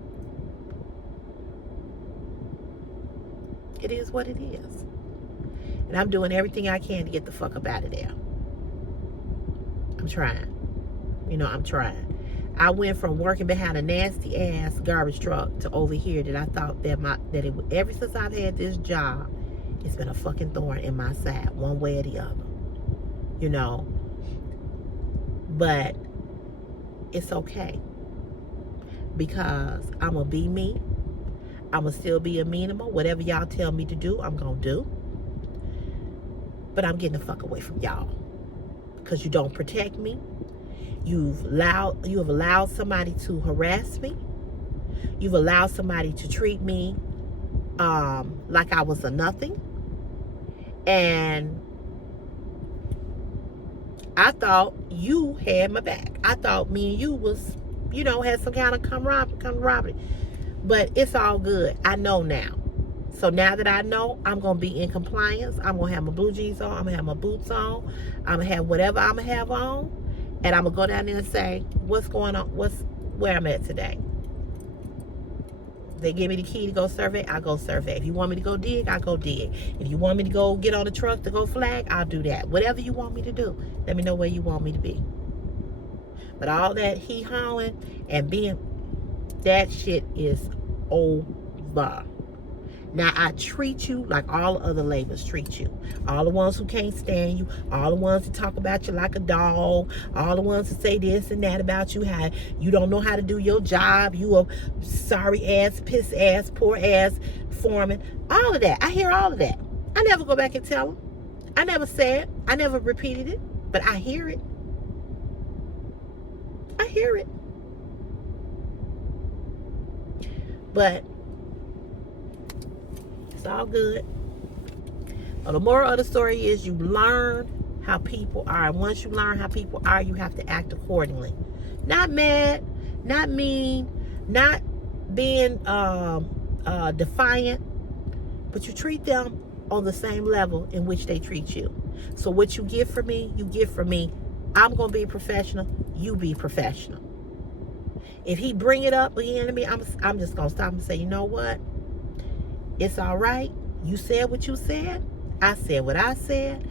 It is what it is. And I'm doing everything I can to get the fuck up out of there. I'm trying. You know, I'm trying. I went from working behind a nasty ass garbage truck to over here that I thought ever since I've had this job, it's been a fucking thorn in my side, one way or the other. You know. But it's okay. Because I'm going to be me. I'm going to still be amenable. Whatever y'all tell me to do, I'm going to do. But I'm getting the fuck away from y'all. Because you don't protect me. You have allowed somebody to harass me. You've allowed somebody to treat me like I was a nothing. And I thought you had my back. I thought me and you was, you know, had some kind of camaraderie. But it's all good. I know now. So now that I know, I'm going to be in compliance. I'm going to have my blue jeans on. I'm going to have my boots on. I'm going to have whatever I'm going to have on. And I'm going to go down there and say, what's going on? Where I'm at today. They give me the key to go survey, I'll go survey. If you want me to go dig, I'll go dig. If you want me to go get on the truck to go flag, I'll do that. Whatever you want me to do, let me know where you want me to be. But all that hee-hawing and being, that shit is over. Now, I treat you like all other labels treat you. All the ones who can't stand you, all the ones that talk about you like a dog, all the ones that say this and that about you, how you don't know how to do your job, you a sorry ass, piss ass, poor ass foreman. All of that. I hear all of that. I never go back and tell them. I never say it. I never repeated it. But I hear it. I hear it. But it's all good. But the moral of the story is you learn how people are. And once you learn how people are, you have to act accordingly. Not mad, not mean, not being defiant, but you treat them on the same level in which they treat you. So what you get from me, you get from me. I'm going to be professional. You be professional. If he bring it up again to me, I'm just going to stop and say, you know what? It's all right. You said what you said. I said what I said.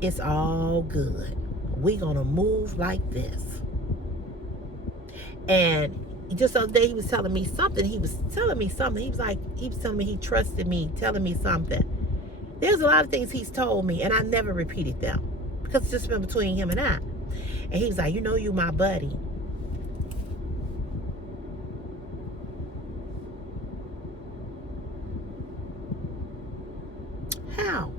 It's all good. We're going to move like this. And just the other day, he was telling me something. He was telling me he trusted me, telling me something. There's a lot of things he's told me, and I never repeated them because it's just been between him and I. And he was like, you know, you my buddy. How?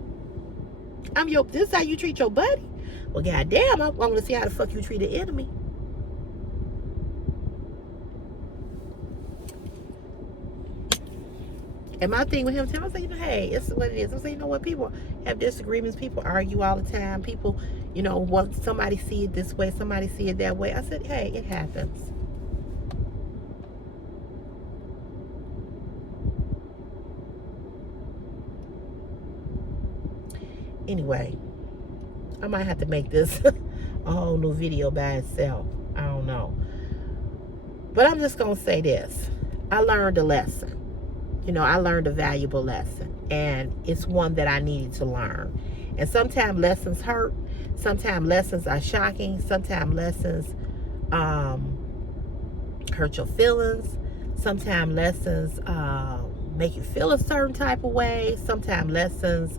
This is how you treat your buddy? Well, goddamn, I want to see how the fuck you treat an enemy. And my thing with him, I say, you know, hey, it's what it is. I'm saying, you know what, people have disagreements. People argue all the time. People, you know, want somebody see it this way, somebody see it that way. I said, hey, it happens. Anyway, I might have to make this a whole new video by itself. I don't know. But I'm just going to say this. I learned a lesson. You know, I learned a valuable lesson, and it's one that I needed to learn. And sometimes lessons hurt. Sometimes lessons are shocking. Sometimes lessons hurt your feelings. Sometimes lessons make you feel a certain type of way. Sometimes lessons,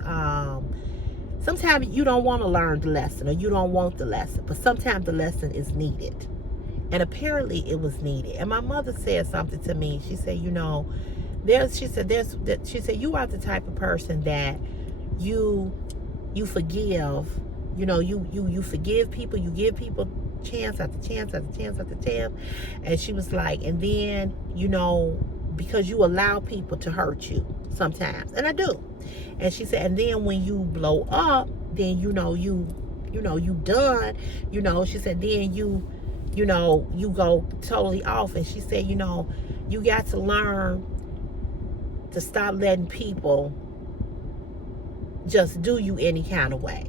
sometimes you don't want to learn the lesson, or you don't want the lesson, but sometimes the lesson is needed. And apparently it was needed. And my mother said something to me. She said, you know, she said you are the type of person that you forgive. You know, you forgive people. You give people chance after chance after chance after chance. And she was like, and then, you know, because you allow people to hurt you sometimes, and I do. And she said, and then when you blow up, then you done. You know, she said, then you go totally off. And she said, you know, you got to learn to stop letting people just do you any kind of way.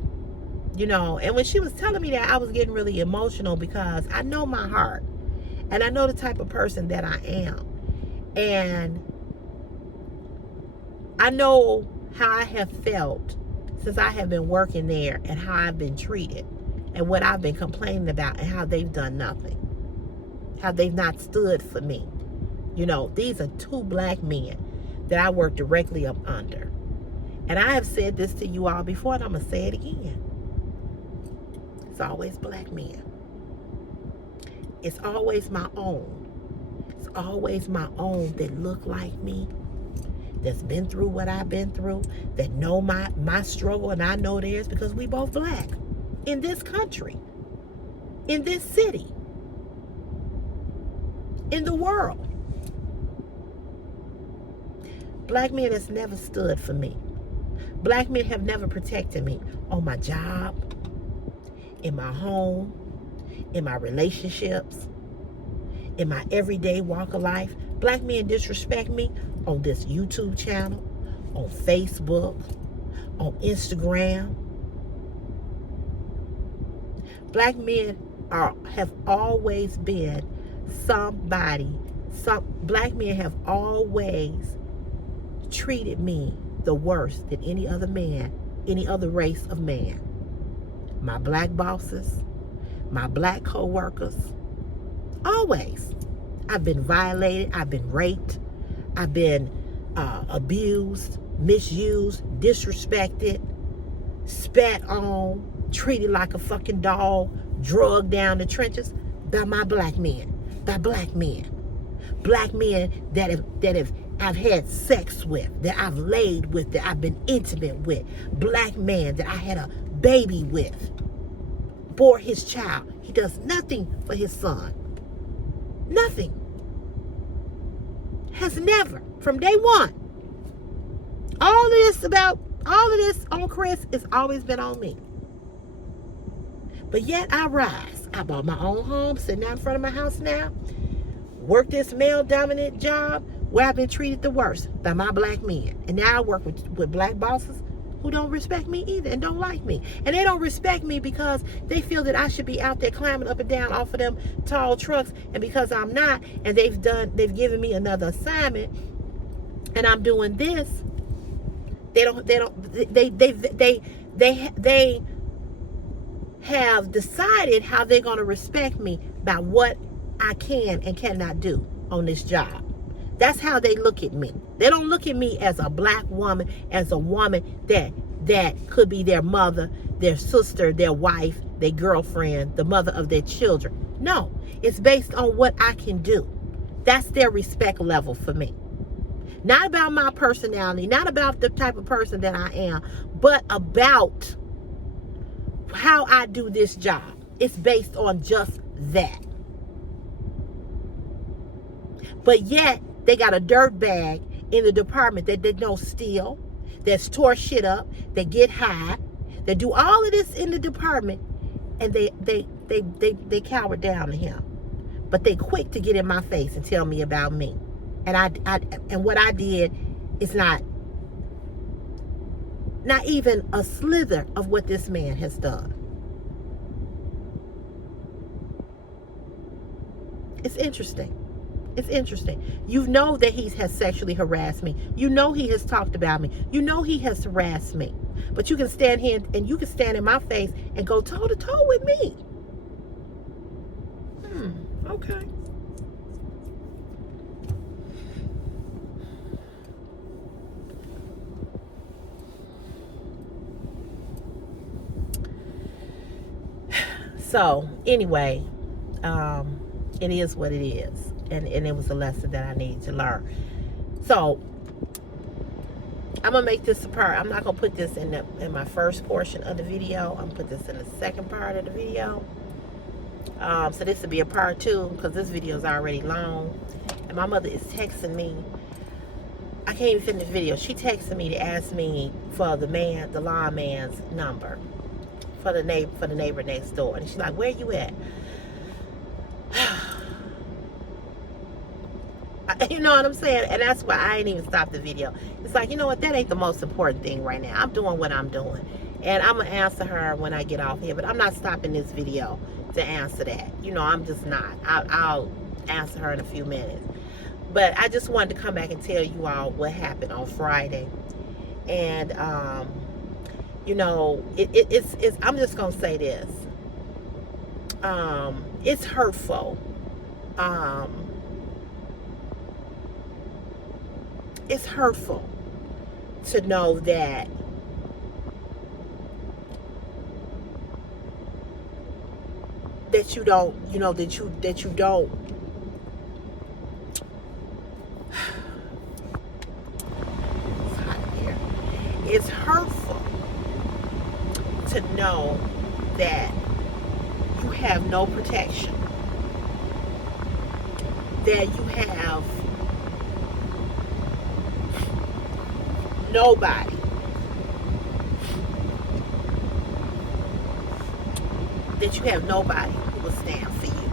You know, and when she was telling me that, I was getting really emotional because I know my heart. And I know the type of person that I am. And I know how I have felt since I have been working there, and how I've been treated, and what I've been complaining about, and how they've done nothing. How they've not stood for me. You know, these are two black men that I work directly up under. And I have said this to you all before, and I'm going to say it again. It's always black men. It's always my own. It's always my own that look like me, that's been through what I've been through, that know my struggle, and I know theirs, because we both black in this country, in this city, in the world. Black men has never stood for me. Black men have never protected me on my job, in my home, in my relationships, in my everyday walk of life. Black men disrespect me on this YouTube channel, on Facebook, on Instagram. Black men have always been somebody. Black men have always treated me the worst than any other man, any other race of man. My black bosses, my black co-workers, Always. I've been violated. I've been raped. I've been abused, misused, disrespected, spat on, treated like a fucking dog, drugged down the trenches by my black men, by black men. Black men that have I've had sex with, that I've laid with, that I've been intimate with. Black man that I had a baby with, bore his child. He does nothing for his son. Nothing. Has never, from day one. All of this on Chris has always been on me. But yet I rise. I bought my own home, sitting out in front of my house now. Work this male-dominant job where I've been treated the worst by my black men. And now I work with black bosses who don't respect me either and don't like me. And they don't respect me because they feel that I should be out there climbing up and down off of them tall trucks. And because I'm not, and they've given me another assignment, and I'm doing this, they have decided how they're going to respect me by what I can and cannot do on this job. That's how they look at me. They don't look at me as a black woman, as a woman that could be their mother, their sister, their wife, their girlfriend, the mother of their children. No, it's based on what I can do. That's their respect level for me. Not about my personality, not about the type of person that I am, but about how I do this job. It's based on just that. But yet, they got a dirt bag in the department that they don't steal, that store shit up, that get high, that do all of this in the department, and they cower down to him. But they quick to get in my face and tell me about me. And what I did is not even a slither of what this man has done. It's interesting. It's interesting. You know that he has sexually harassed me. You know he has talked about me. You know he has harassed me. But you can stand here and you can stand in my face and go toe to toe with me. Okay. So anyway, it is what it is. And it was a lesson that I needed to learn. So I'm gonna make this a part. I'm not gonna put this in my first portion of the video. I'm gonna put this in the second part of the video. So this will be a part 2 because this video is already long. And my mother is texting me. I can't even finish the video. She texted me to ask me for the lawman's number for the neighbor next door. And she's like, "Where you at?" You know what I'm saying? And that's why I ain't even stopped the video. It's like, you know what? That ain't the most important thing right now. I'm doing what I'm doing. And I'm going to answer her when I get off here. But I'm not stopping this video to answer that. You know, I'm just not. I'll answer her in a few minutes. But I just wanted to come back and tell you all what happened on Friday. And, you know, it's I'm just going to say this. It's hurtful. It's hurtful to know that you don't, you know, that you don't. It's hot here. It's hurtful to know that you have no protection, that you have nobody who will stand for you.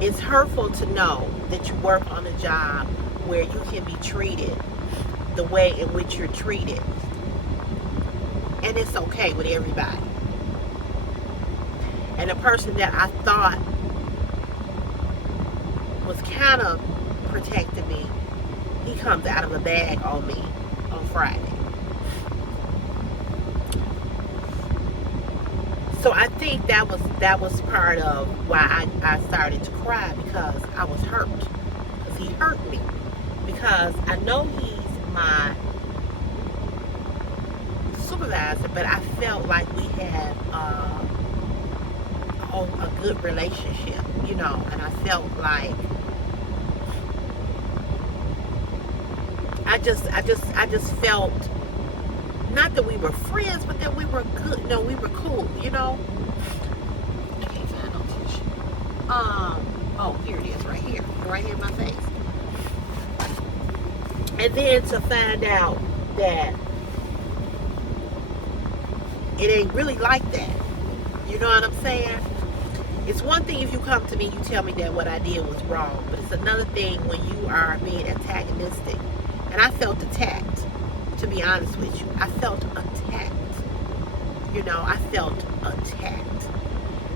It's hurtful to know that you work on a job where you can be treated the way in which you're treated, and it's okay with everybody. And the person that I thought was kind of protecting me, he comes out of a bag on me on Friday. So I think that was part of why I started to cry, because I was hurt. Because he hurt me. Because I know he's my supervisor, but I felt like we had a good relationship, and I felt like I just felt, not that we were friends, but that we were good. No, we were cool. I can't find no tissue. Oh, here it is, right here in my face. And then to find out that it ain't really like that. You know what I'm saying? It's one thing if you come to me, you tell me that what I did was wrong, but it's another thing when you are being antagonistic. And I felt attacked, to be honest with you. I felt attacked. I felt attacked.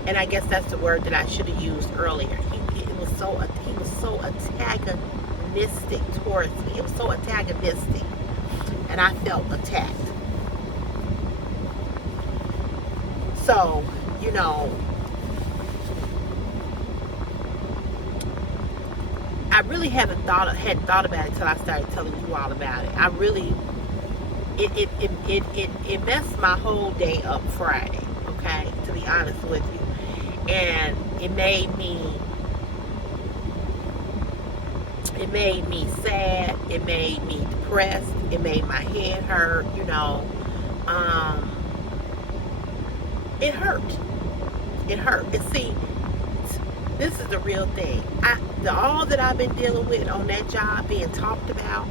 And I guess that's the word that I should have used earlier. He was so antagonistic towards me. It was so antagonistic. And I felt attacked. So, I really hadn't thought about it till I started telling you all about it. I really, it messed my whole day up Friday, okay, to be honest with you. And it made me sad, it made me depressed, it made my head hurt, it hurt. It hurt. And see, this is the real thing. All that I've been dealing with on that job, being talked about,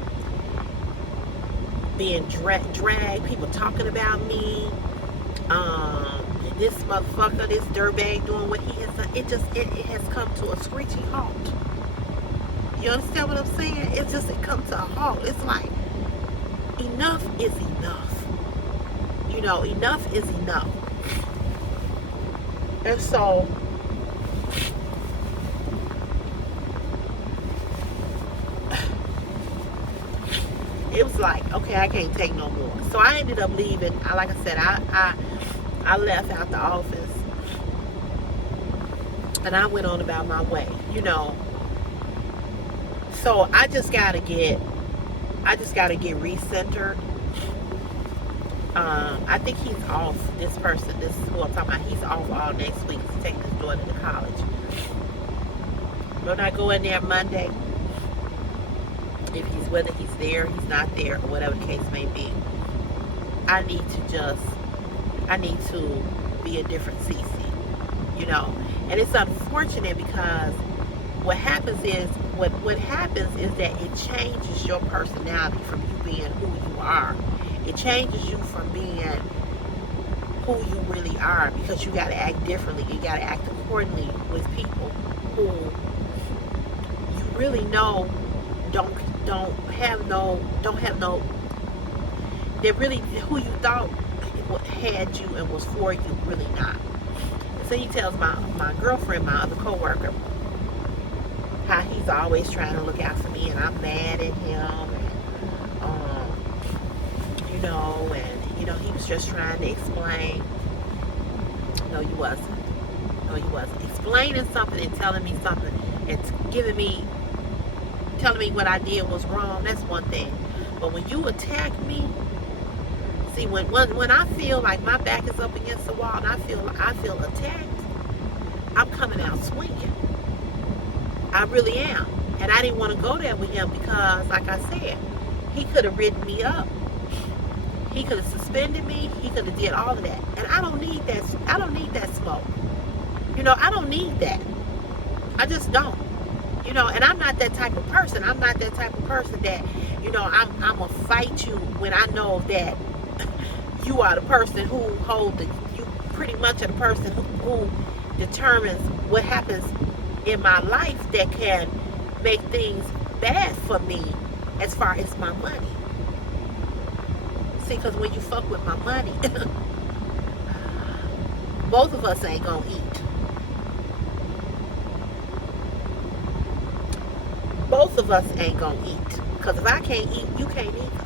being dragged, people talking about me, this motherfucker, this dirtbag doing what he has done, it has come to a screeching halt. You understand what I'm saying? It comes to a halt. It's like, enough is enough. Enough is enough. And so, it was like, okay, I can't take no more. So I ended up leaving. Like I said, I left out the office, and I went on about my way, So I just gotta get recentered. I think he's off. This person, this is who I'm talking about. He's off all next week. He's taking his daughter to college. When I go in there Monday, whether he's there, he's not there, or whatever the case may be, I need to be a different Cece, And it's unfortunate because what happens is that it changes your personality from you being who you are. It changes you from being who you really are, because you got to act differently. You got to act accordingly with people who you really know don't have no. They're really who you thought had you and was for you, really not. So he tells my girlfriend, my other coworker, how he's always trying to look out for me, and I'm mad at him, and he was just trying to explain. No, you wasn't. Explaining something and telling me something and telling me what I did was wrong, that's one thing. But when you attack me, see, when I feel like my back is up against the wall and I feel attacked, I'm coming out swinging. I really am. And I didn't want to go there with him because, like I said, he could have written me up. He could have suspended me. He could have did all of that. And I don't need that. I don't need that smoke. I don't need that. I just don't. And I'm not that type of person. I'm not that type of person that, I'm going to fight you when I know that you are the person who you pretty much are the person who determines what happens in my life that can make things bad for me as far as my money. See, because when you fuck with my money, both of us ain't gonna eat. Both of us ain't gonna eat. Because if I can't eat, you can't either.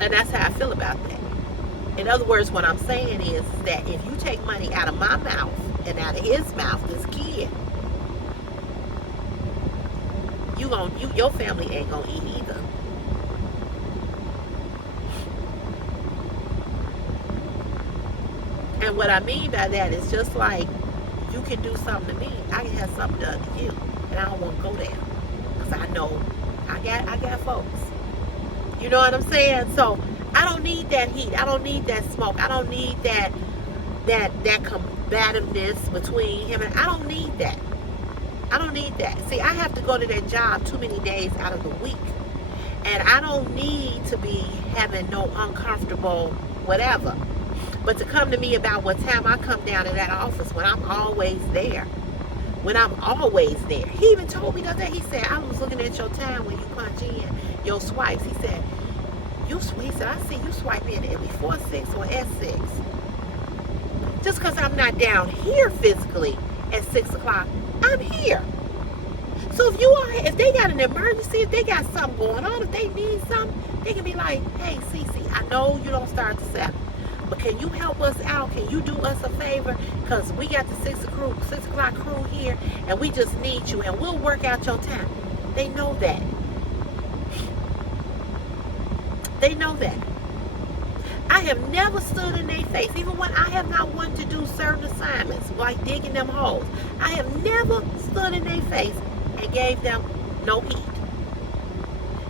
And that's how I feel about that. In other words, what I'm saying is that if you take money out of my mouth and out of his mouth, this kid, your family ain't gonna eat either. And what I mean by that is just like you can do something to me, I can have something done to you, and I don't want to go there because I know I got folks. You know what I'm saying? So I don't need that heat. I don't need that smoke. I don't need that combativeness between him and I don't need that. I don't need that. See, I have to go to that job too many days out of the week. And I don't need to be having no uncomfortable whatever. But to come to me about what time I come down to that office when I'm always there. When I'm always there. He even told me the other day, he said, I was looking at your time when you punch in your swipes. He said, I see you swipe in at before 6 or at 6. Just because I'm not down here physically at 6 o'clock, I'm here. So if they got an emergency, if they got something going on, if they need something, they can be like, hey, Cece, I know you don't start to 7, but can you help us out? Can you do us a favor? Because we got the 6 o'clock crew here, and we just need you, and we'll work out your time. They know that. They know that. I have never stood in their face, even when I have not wanted to do certain assignments, like digging them holes. I have never stood in their face and gave them no heat.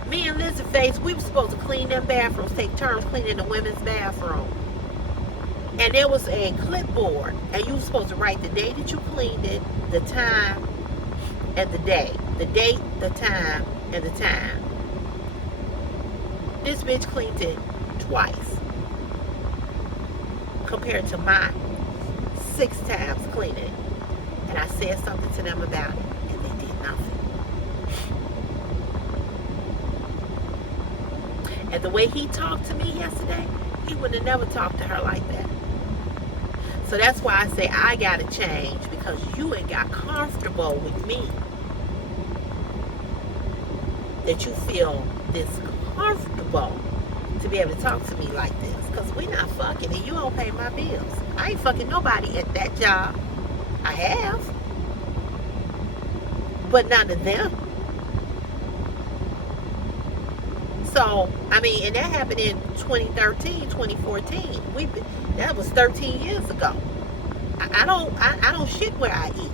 Me and Lizzie Face, we were supposed to clean them bathrooms, take turns cleaning the women's bathroom. And there was a clipboard, and you were supposed to write the day that you cleaned it, the time, and the day. The date, the time, and the time. This bitch cleaned it twice compared to my 6 times cleaning it. And I said something to them about it, and they did nothing. And the way he talked to me yesterday, he would have never talked to her like that. So that's why I say I gotta change, because you ain't got comfortable with me. That you feel this comfortable to be able to talk to me like this, because we not fucking and you don't pay my bills. I ain't fucking nobody at that job. I have, but none of them. So I mean, and that happened in 2013, 2014. That was 13 years ago. I don't shit where I eat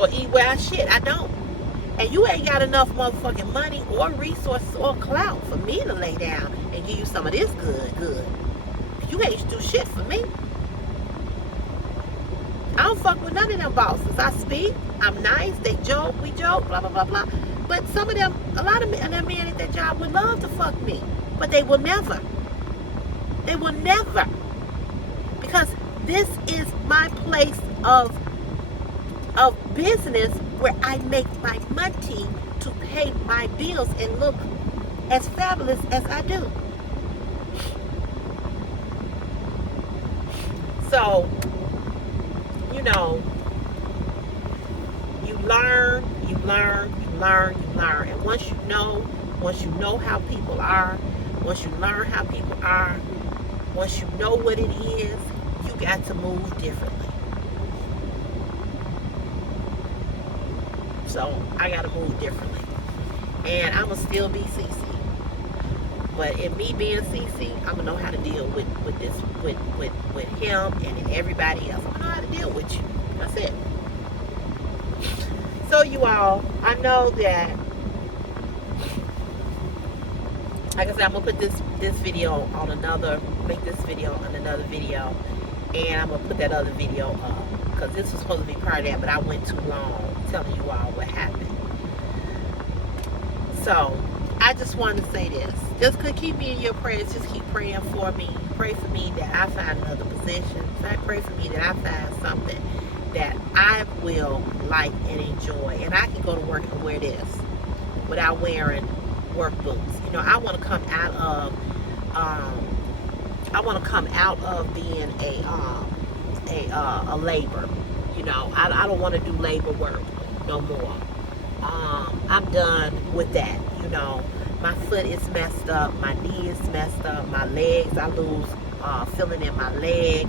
or eat where I shit. I don't. And you ain't got enough motherfucking money or resources or clout for me to lay down and give you some of this good. You can't do shit for me. I don't fuck with none of them bosses. I speak, I'm nice, they joke, we joke, blah, blah, blah, blah. But some of them, a lot of them men at that job would love to fuck me. But they will never. They will never. Because this is my place of business where I make my money to pay my bills and look as fabulous as I do. So, you know, you learn. And once you know how people are, once you learn how people are, once you know what it is, you got to move differently. So I got to move differently. And I'm going to still be CC. But in me being CC, I'm going to know how to deal with this, with him and everybody else. I'm going to know how to deal with you. That's it. So you all, I know that, like I said, I'm going to put this video on another, make this video on another video. And I'm going to put that other video up. Because this was supposed to be part of that, but I went too long telling you all what happened. So, I just wanted to say this. Just keep me in your prayers. Just keep praying for me. Pray for me that I find another position. Pray for me that I find something that I will like and enjoy. And I can go to work and wear this without wearing work boots. You know, I want to come out of being a labor. You know, I don't want to do labor work no more. I'm done with that. You know, My foot is messed up. My knee is messed up. My legs, I lose feeling in my leg.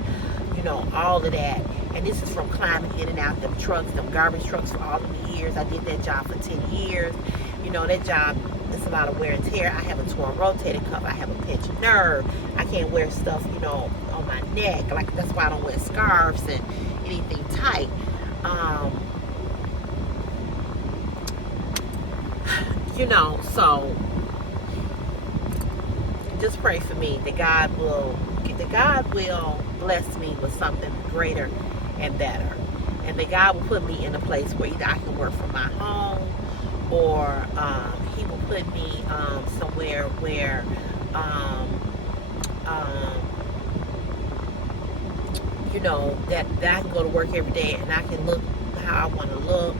You know, all of that. And this is from climbing in and out them trucks, them garbage trucks for all of the years. I did that job for 10 years. You know, that job, it's a lot of wear and tear. I have a torn rotator cuff. I have a pinched nerve. I can't wear stuff, you know, on my neck. Like, that's why I don't wear scarves and anything tight. You know, so just pray for me that God will bless me with something greater and better, and that God will put me in a place where either I can work from my home, or He will put me somewhere where you know, that I can go to work every day and I can look how I want to look.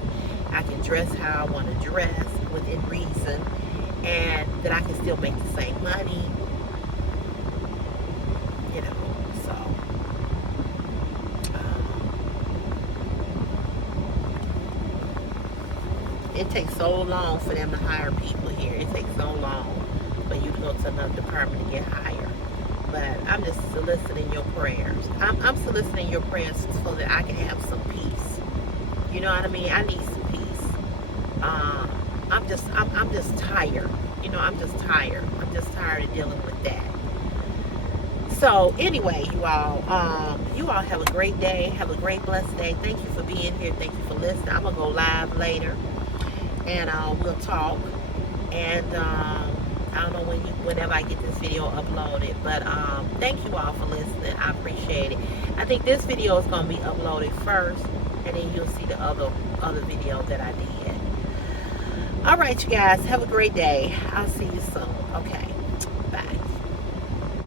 I can dress how I want to dress within reason, and that I can still make the same money. You know, so it takes so long for them to hire people here. It takes so long for you to go to another department to get hired. But I'm just soliciting your prayers. I'm soliciting your prayers so that I can have some peace. You know what I mean? I need some peace. I'm just tired. You know, I'm just tired. I'm just tired of dealing with that. So anyway, you all have a great day. Have a great, blessed day. Thank you for being here. Thank you for listening. I'm gonna go live later, and we'll talk. And I don't know whenever I get this video uploaded, but thank you all for listening. I appreciate it. I think this video is gonna be uploaded first, and then you'll see the other video that I did. All right, you guys, have a great day. I'll see you soon. Okay, bye.